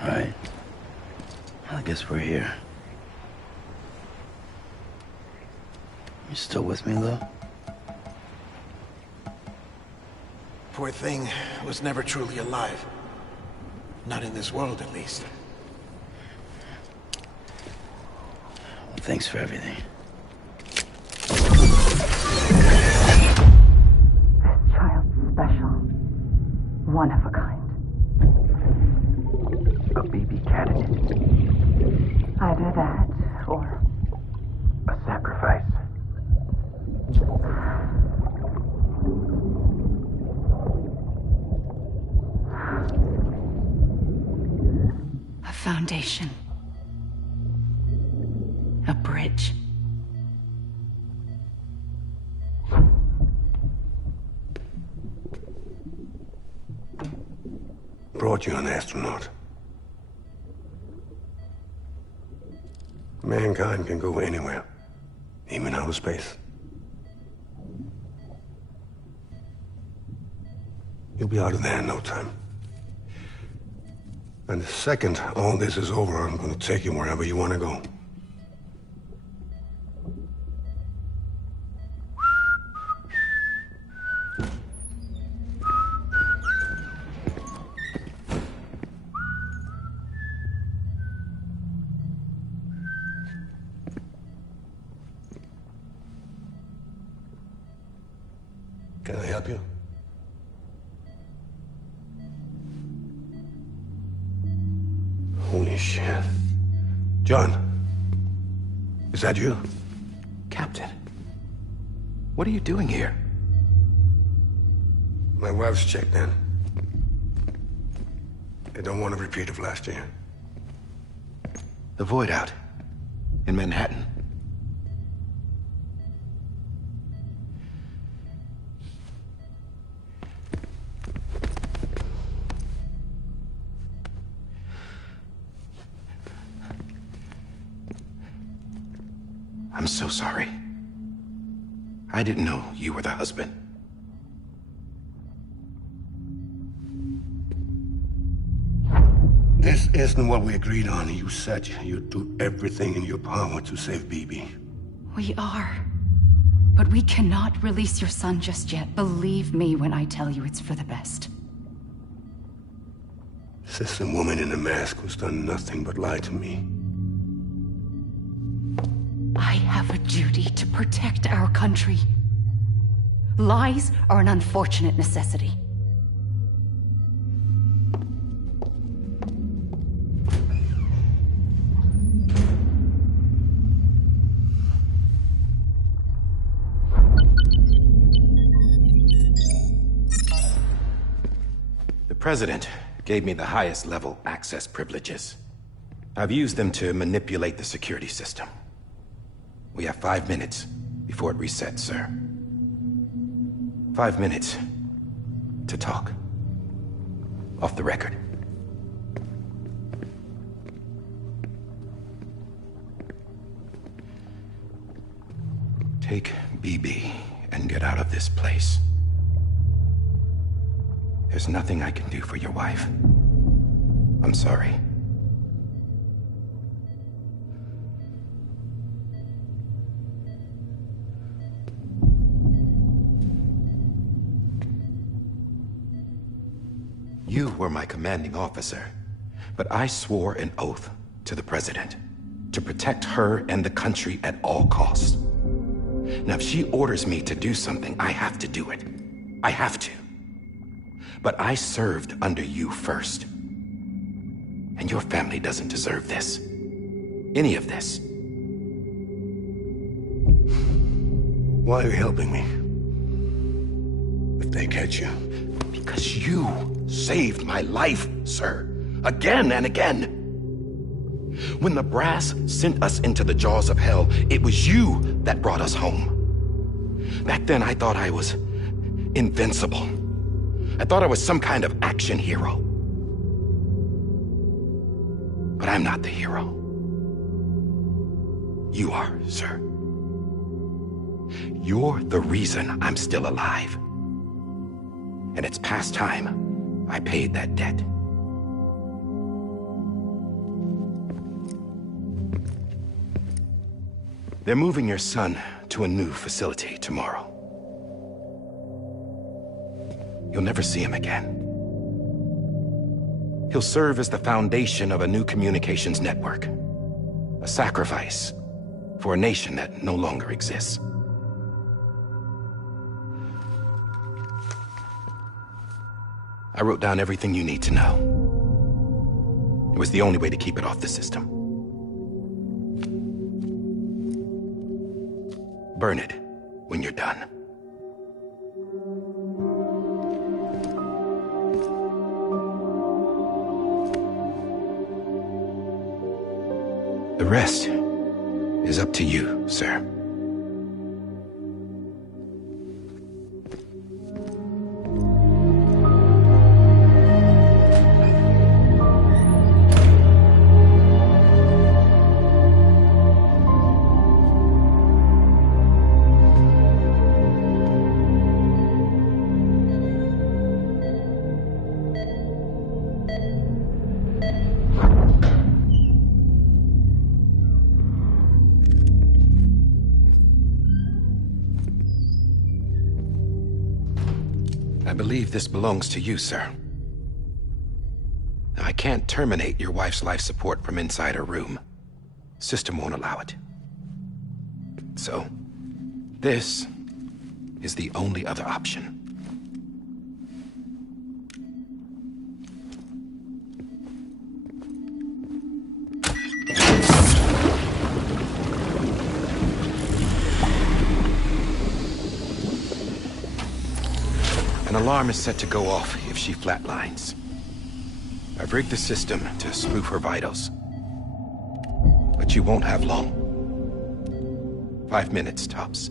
Right. I guess we're here. You still with me, Lou? Poor thing was never truly alive. Not in this world, at least. Well, thanks for everything. Child's special. One of a kind. A BB candidate. Either that, or A sacrifice. A foundation. A bridge. Brought you an astronaut. Mankind can go anywhere, even outer space. You'll be out of there in no time. And the second all this is over, I'm going to take you wherever you want to go. Can I help you? Holy shit. John, is that you? Captain, what are you doing here? My wife's checked in. They don't want a repeat of last year. The void out in Manhattan. I'm so sorry. I didn't know you were the husband. This isn't what we agreed on. You said you'd do everything in your power to save Bibi. We are. But we cannot release your son just yet. Believe me when I tell you it's for the best. This is a woman in a mask who's done nothing but lie to me. I have a duty to protect our country. Lies are an unfortunate necessity. The President gave me the highest level access privileges. I've used them to manipulate the security system. We have 5 minutes before it resets, sir. 5 minutes to talk. Off the record. Take BB and get out of this place. There's nothing I can do for your wife. I'm sorry. You were my commanding officer, but I swore an oath to the president to protect her and the country at all costs. Now, if she orders me to do something, I have to do it. I have to. But I served under you first. And your family doesn't deserve this. Any of this. Why are you helping me? If they catch you. Because you saved my life, sir. Again and again. When the brass sent us into the jaws of hell, it was you that brought us home. Back then, I thought I was invincible. I thought I was some kind of action hero. But I'm not the hero. You are, sir. You're the reason I'm still alive. And it's past time I paid that debt. They're moving your son to a new facility tomorrow. You'll never see him again. He'll serve as the foundation of a new communications network. A sacrifice for a nation that no longer exists. I wrote down everything you need to know. It was the only way to keep it off the system. Burn it when you're done. The rest is up to you, sir. I believe this belongs to you, sir. Now, I can't terminate your wife's life support from inside her room. System won't allow it. So, this is the only other option. An alarm is set to go off if she flatlines. I've rigged the system to spoof her vitals. But you won't have long. 5 minutes, tops.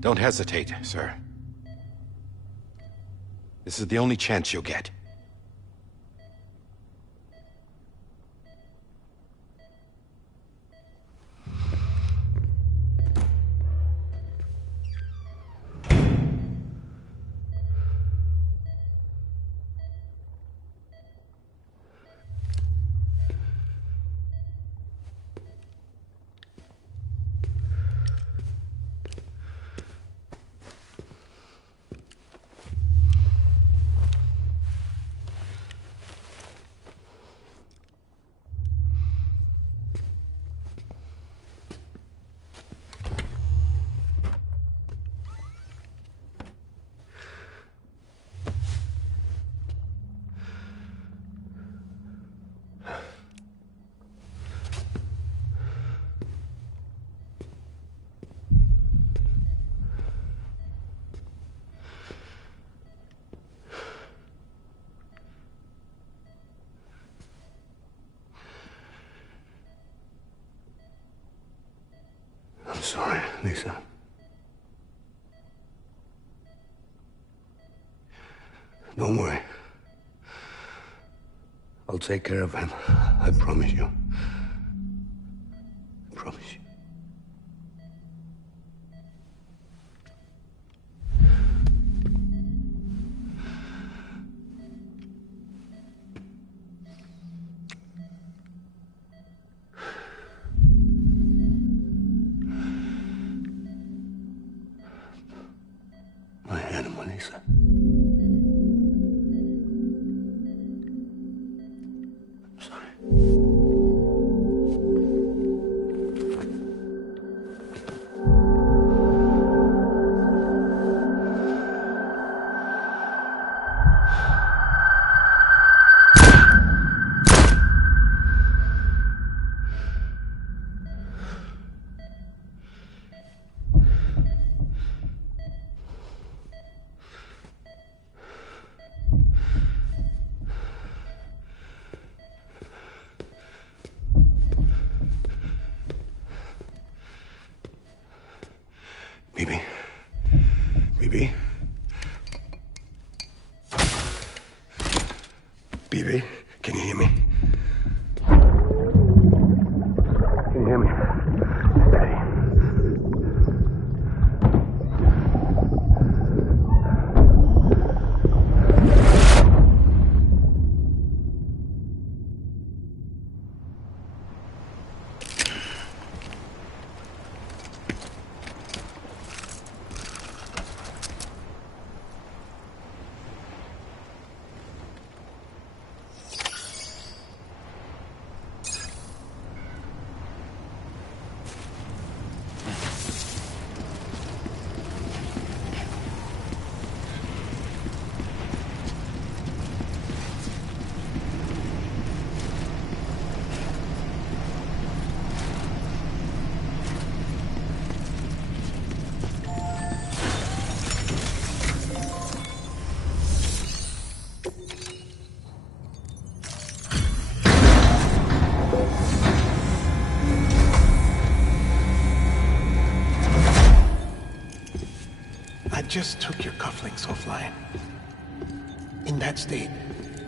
Don't hesitate, sir. This is the only chance you'll get. I'm sorry, Lisa. Don't worry. I'll take care of him. I promise you. I promise you. My hand, Melissa. BB? BB? BB, can you hear me? Can you hear me? Steady. I just took your cufflinks offline. In that state,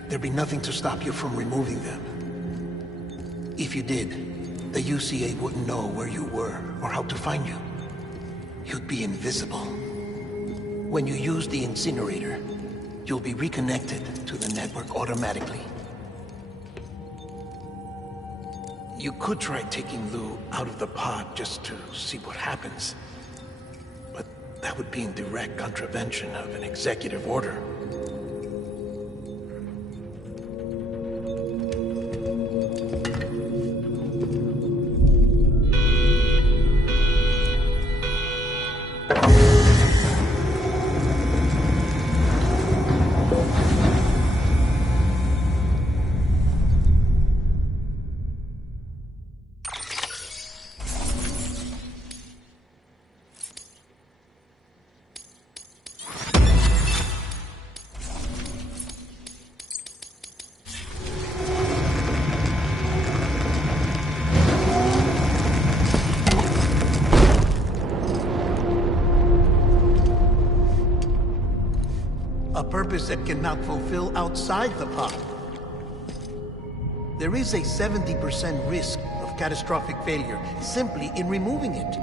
there'd be nothing to stop you from removing them. If you did, the UCA wouldn't know where you were or how to find you. You'd be invisible. When you use the incinerator, you'll be reconnected to the network automatically. You could try taking Lou out of the pod just to see what happens. But that would be in direct contravention of an executive order. A purpose that cannot fulfill outside the pod. There is a 70% risk of catastrophic failure simply in removing it.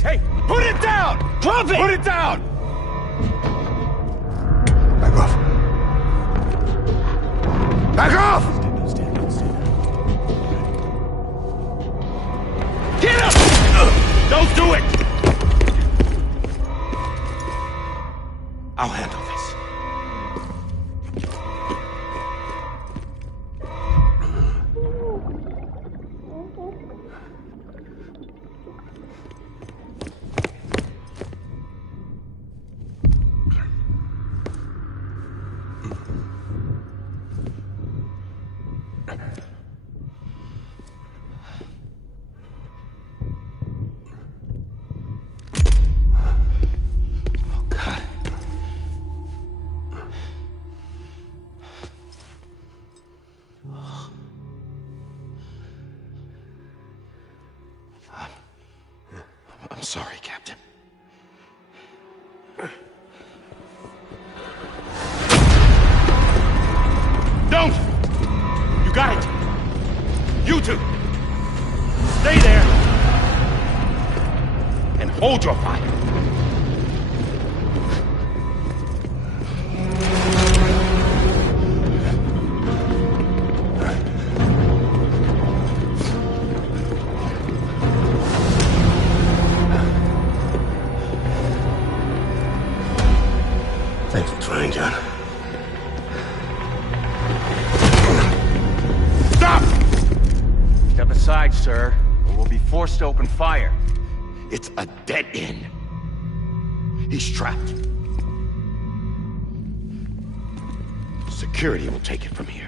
Please! Hey, put it down! Drop it! Put it down! Back off. Back off! Get up! Don't do it! I'll handle this. I'm sorry, Captain. Don't! You got it! You two! Stay there! And hold your fire! Thanks for trying, John. Stop! Step aside, sir, or we'll be forced to open fire. It's a dead end. He's trapped. Security will take it from here.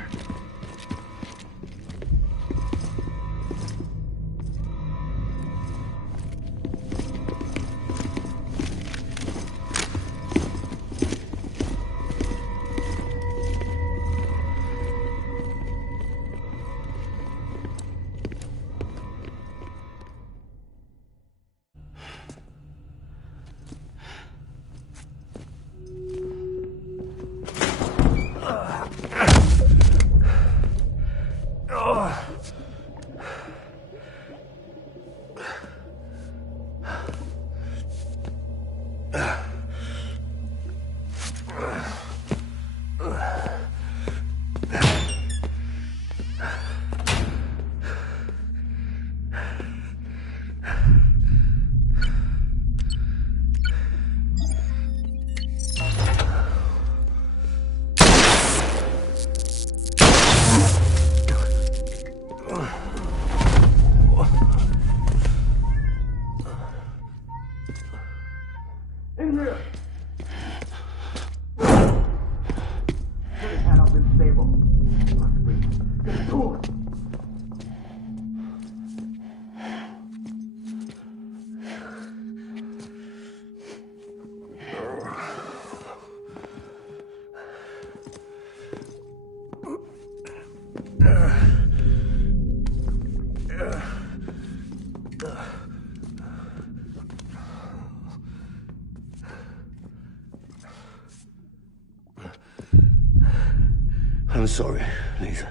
I'm sorry, Lisa.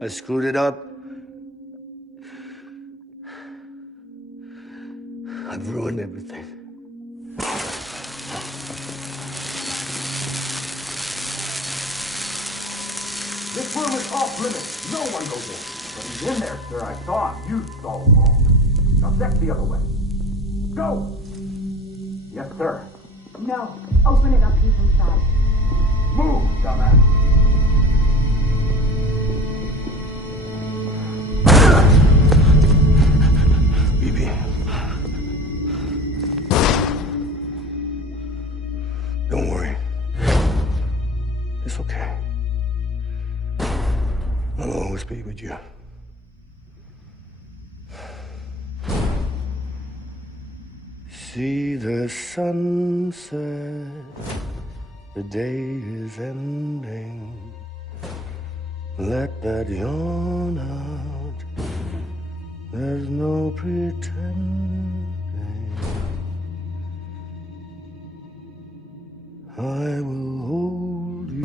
I screwed it up. I've ruined everything. This room is off limits. No one goes in. But he's in there, sir. I saw him. You saw him wrong. Now check the other way. Go! Yes, sir. No. Open it up. He's inside. Move, dumbass. BB. Don't worry. It's okay. I'll always be with you. See the sunset. The day is ending. Let that yawn out. There's no pretending. I will hold you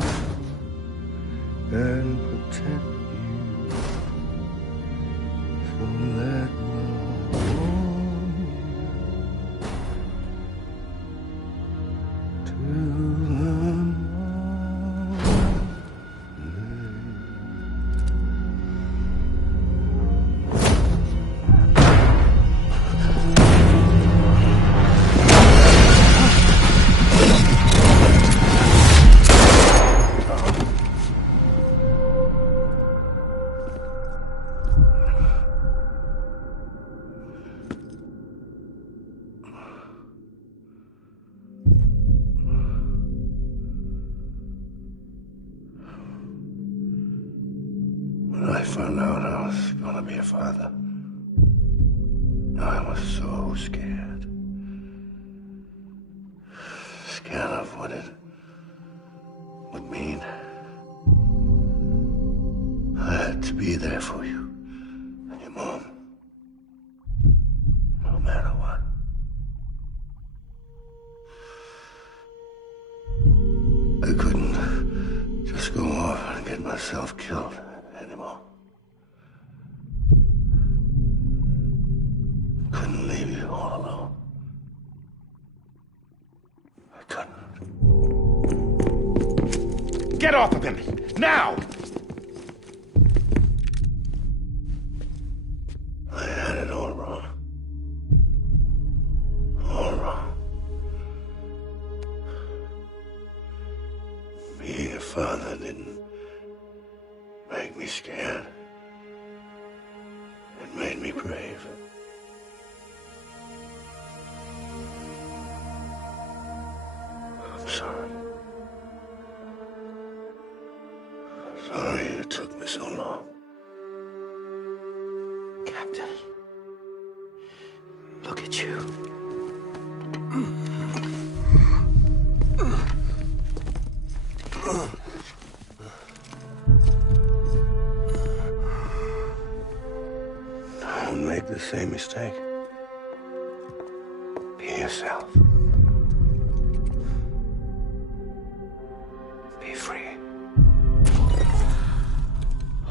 and protect you. So let love found out I was gonna be a father, I was so scared. Scared of what it would mean. I had to be there for you and your mom, no matter what. I couldn't just go off and get myself killed anymore. Couldn't leave you all alone. I couldn't. Get off of him! Now! I had it all wrong. All wrong. Being a father didn't make me scared. It made me brave. I'm sorry. Sorry it took me so long. Captain, look at you. Don't make the same mistake. Be yourself. Be free.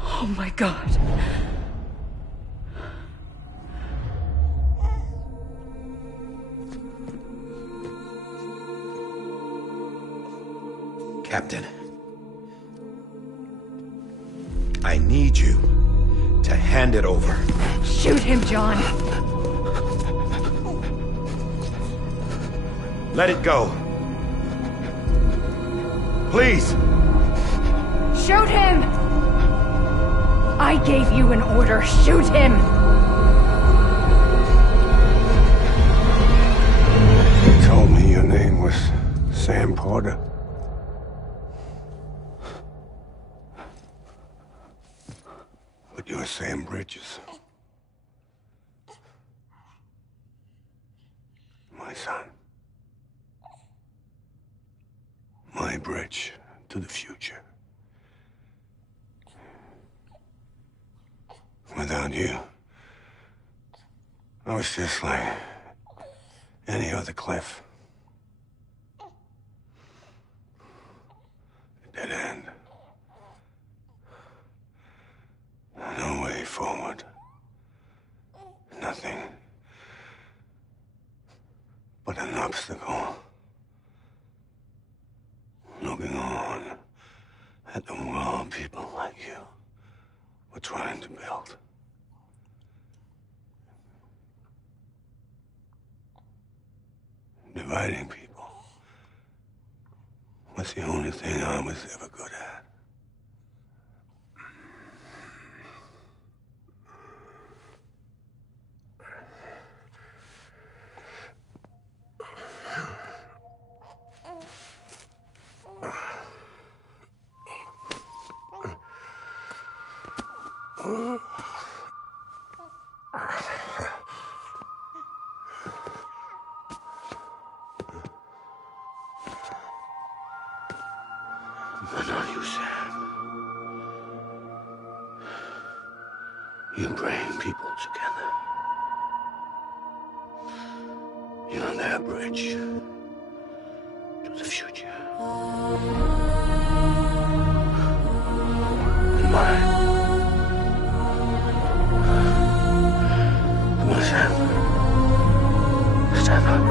Oh my God. Captain, I need you to hand it over. Shoot him, John. Let it go. Please. Shoot him! I gave you an order. Shoot him! You told me your name was Sam Porter. But you're Sam Bridges. My son. My bridge to the future. Without you, I was just like any other Cliff. A dead end. No way forward. Nothing but an obstacle. Looking on at the world people like you were trying to build. Dividing people was the only thing I was ever good at. But not you, Sam. You bring people together. You're their bridge to the future. And mine. Come on, Sam. Stand up.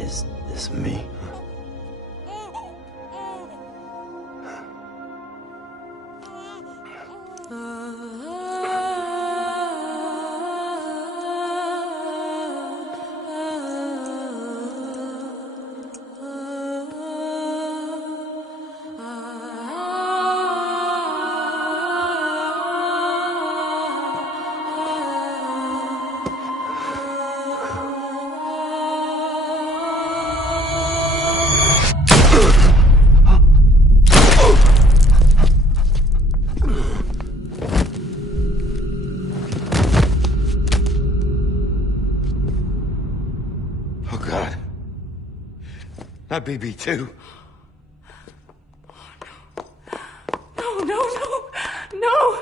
Is this me? Not BB2. No, no, no, no!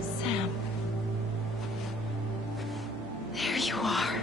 Sam. There you are.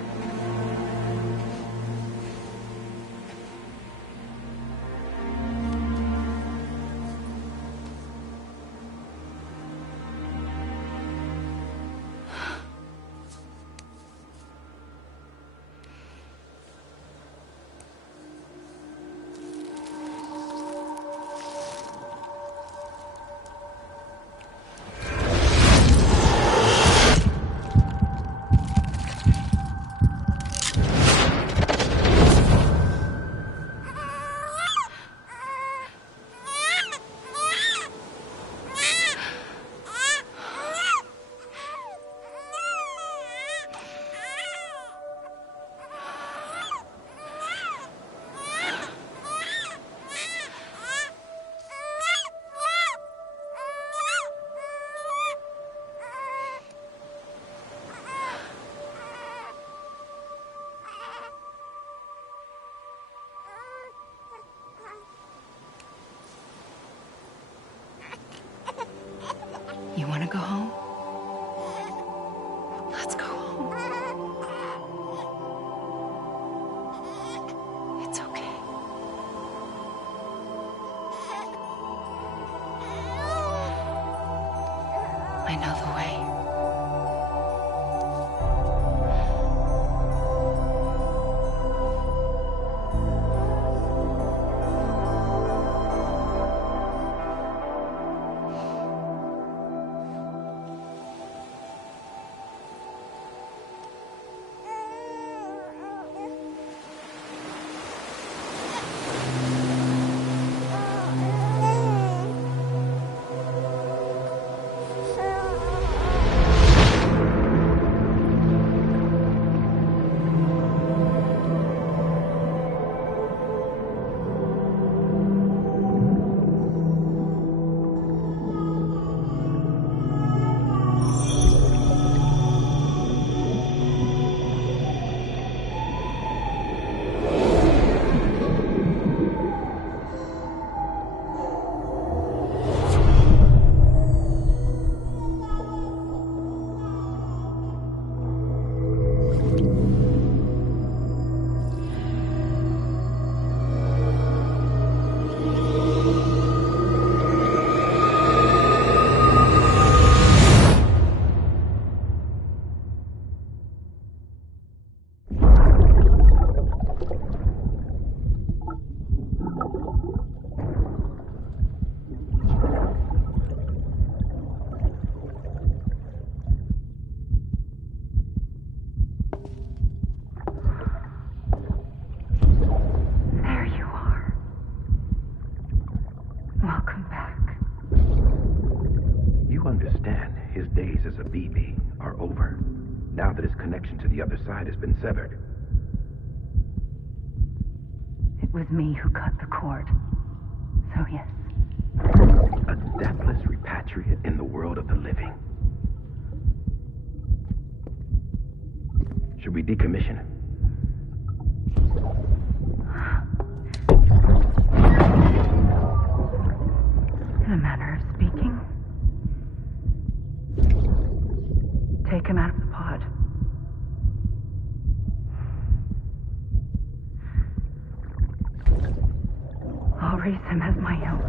You want to go home? Let's go home. It's okay. I know the way. understand his days as a BB are over, now that his connection to the other side has been severed. It was me who cut the cord. So yes. A deathless repatriate in the world of the living. Should we decommission him? him out of the pod. I'll raise him as my own.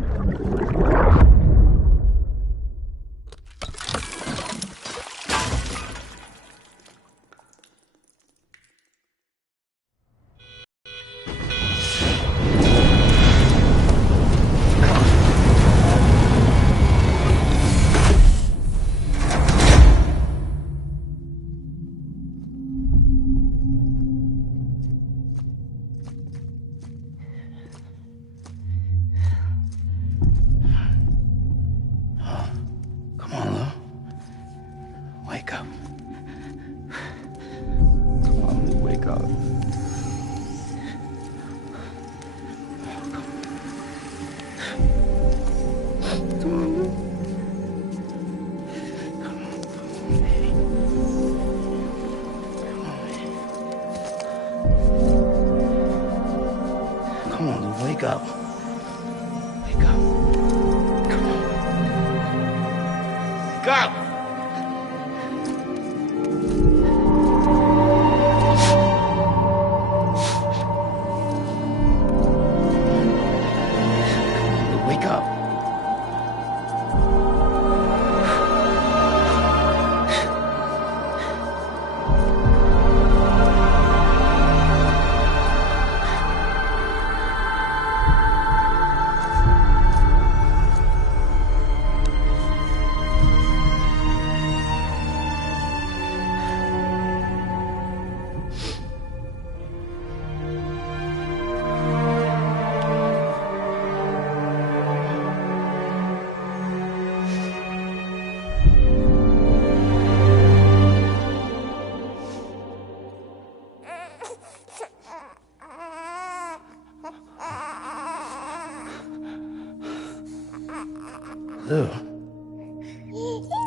Come on, Lou. Wake up. Come on, Lou, wake up. Come on, Lou. Come on, Lou, wake up. Wake up. Come on. Wake up! Wake up. Lou.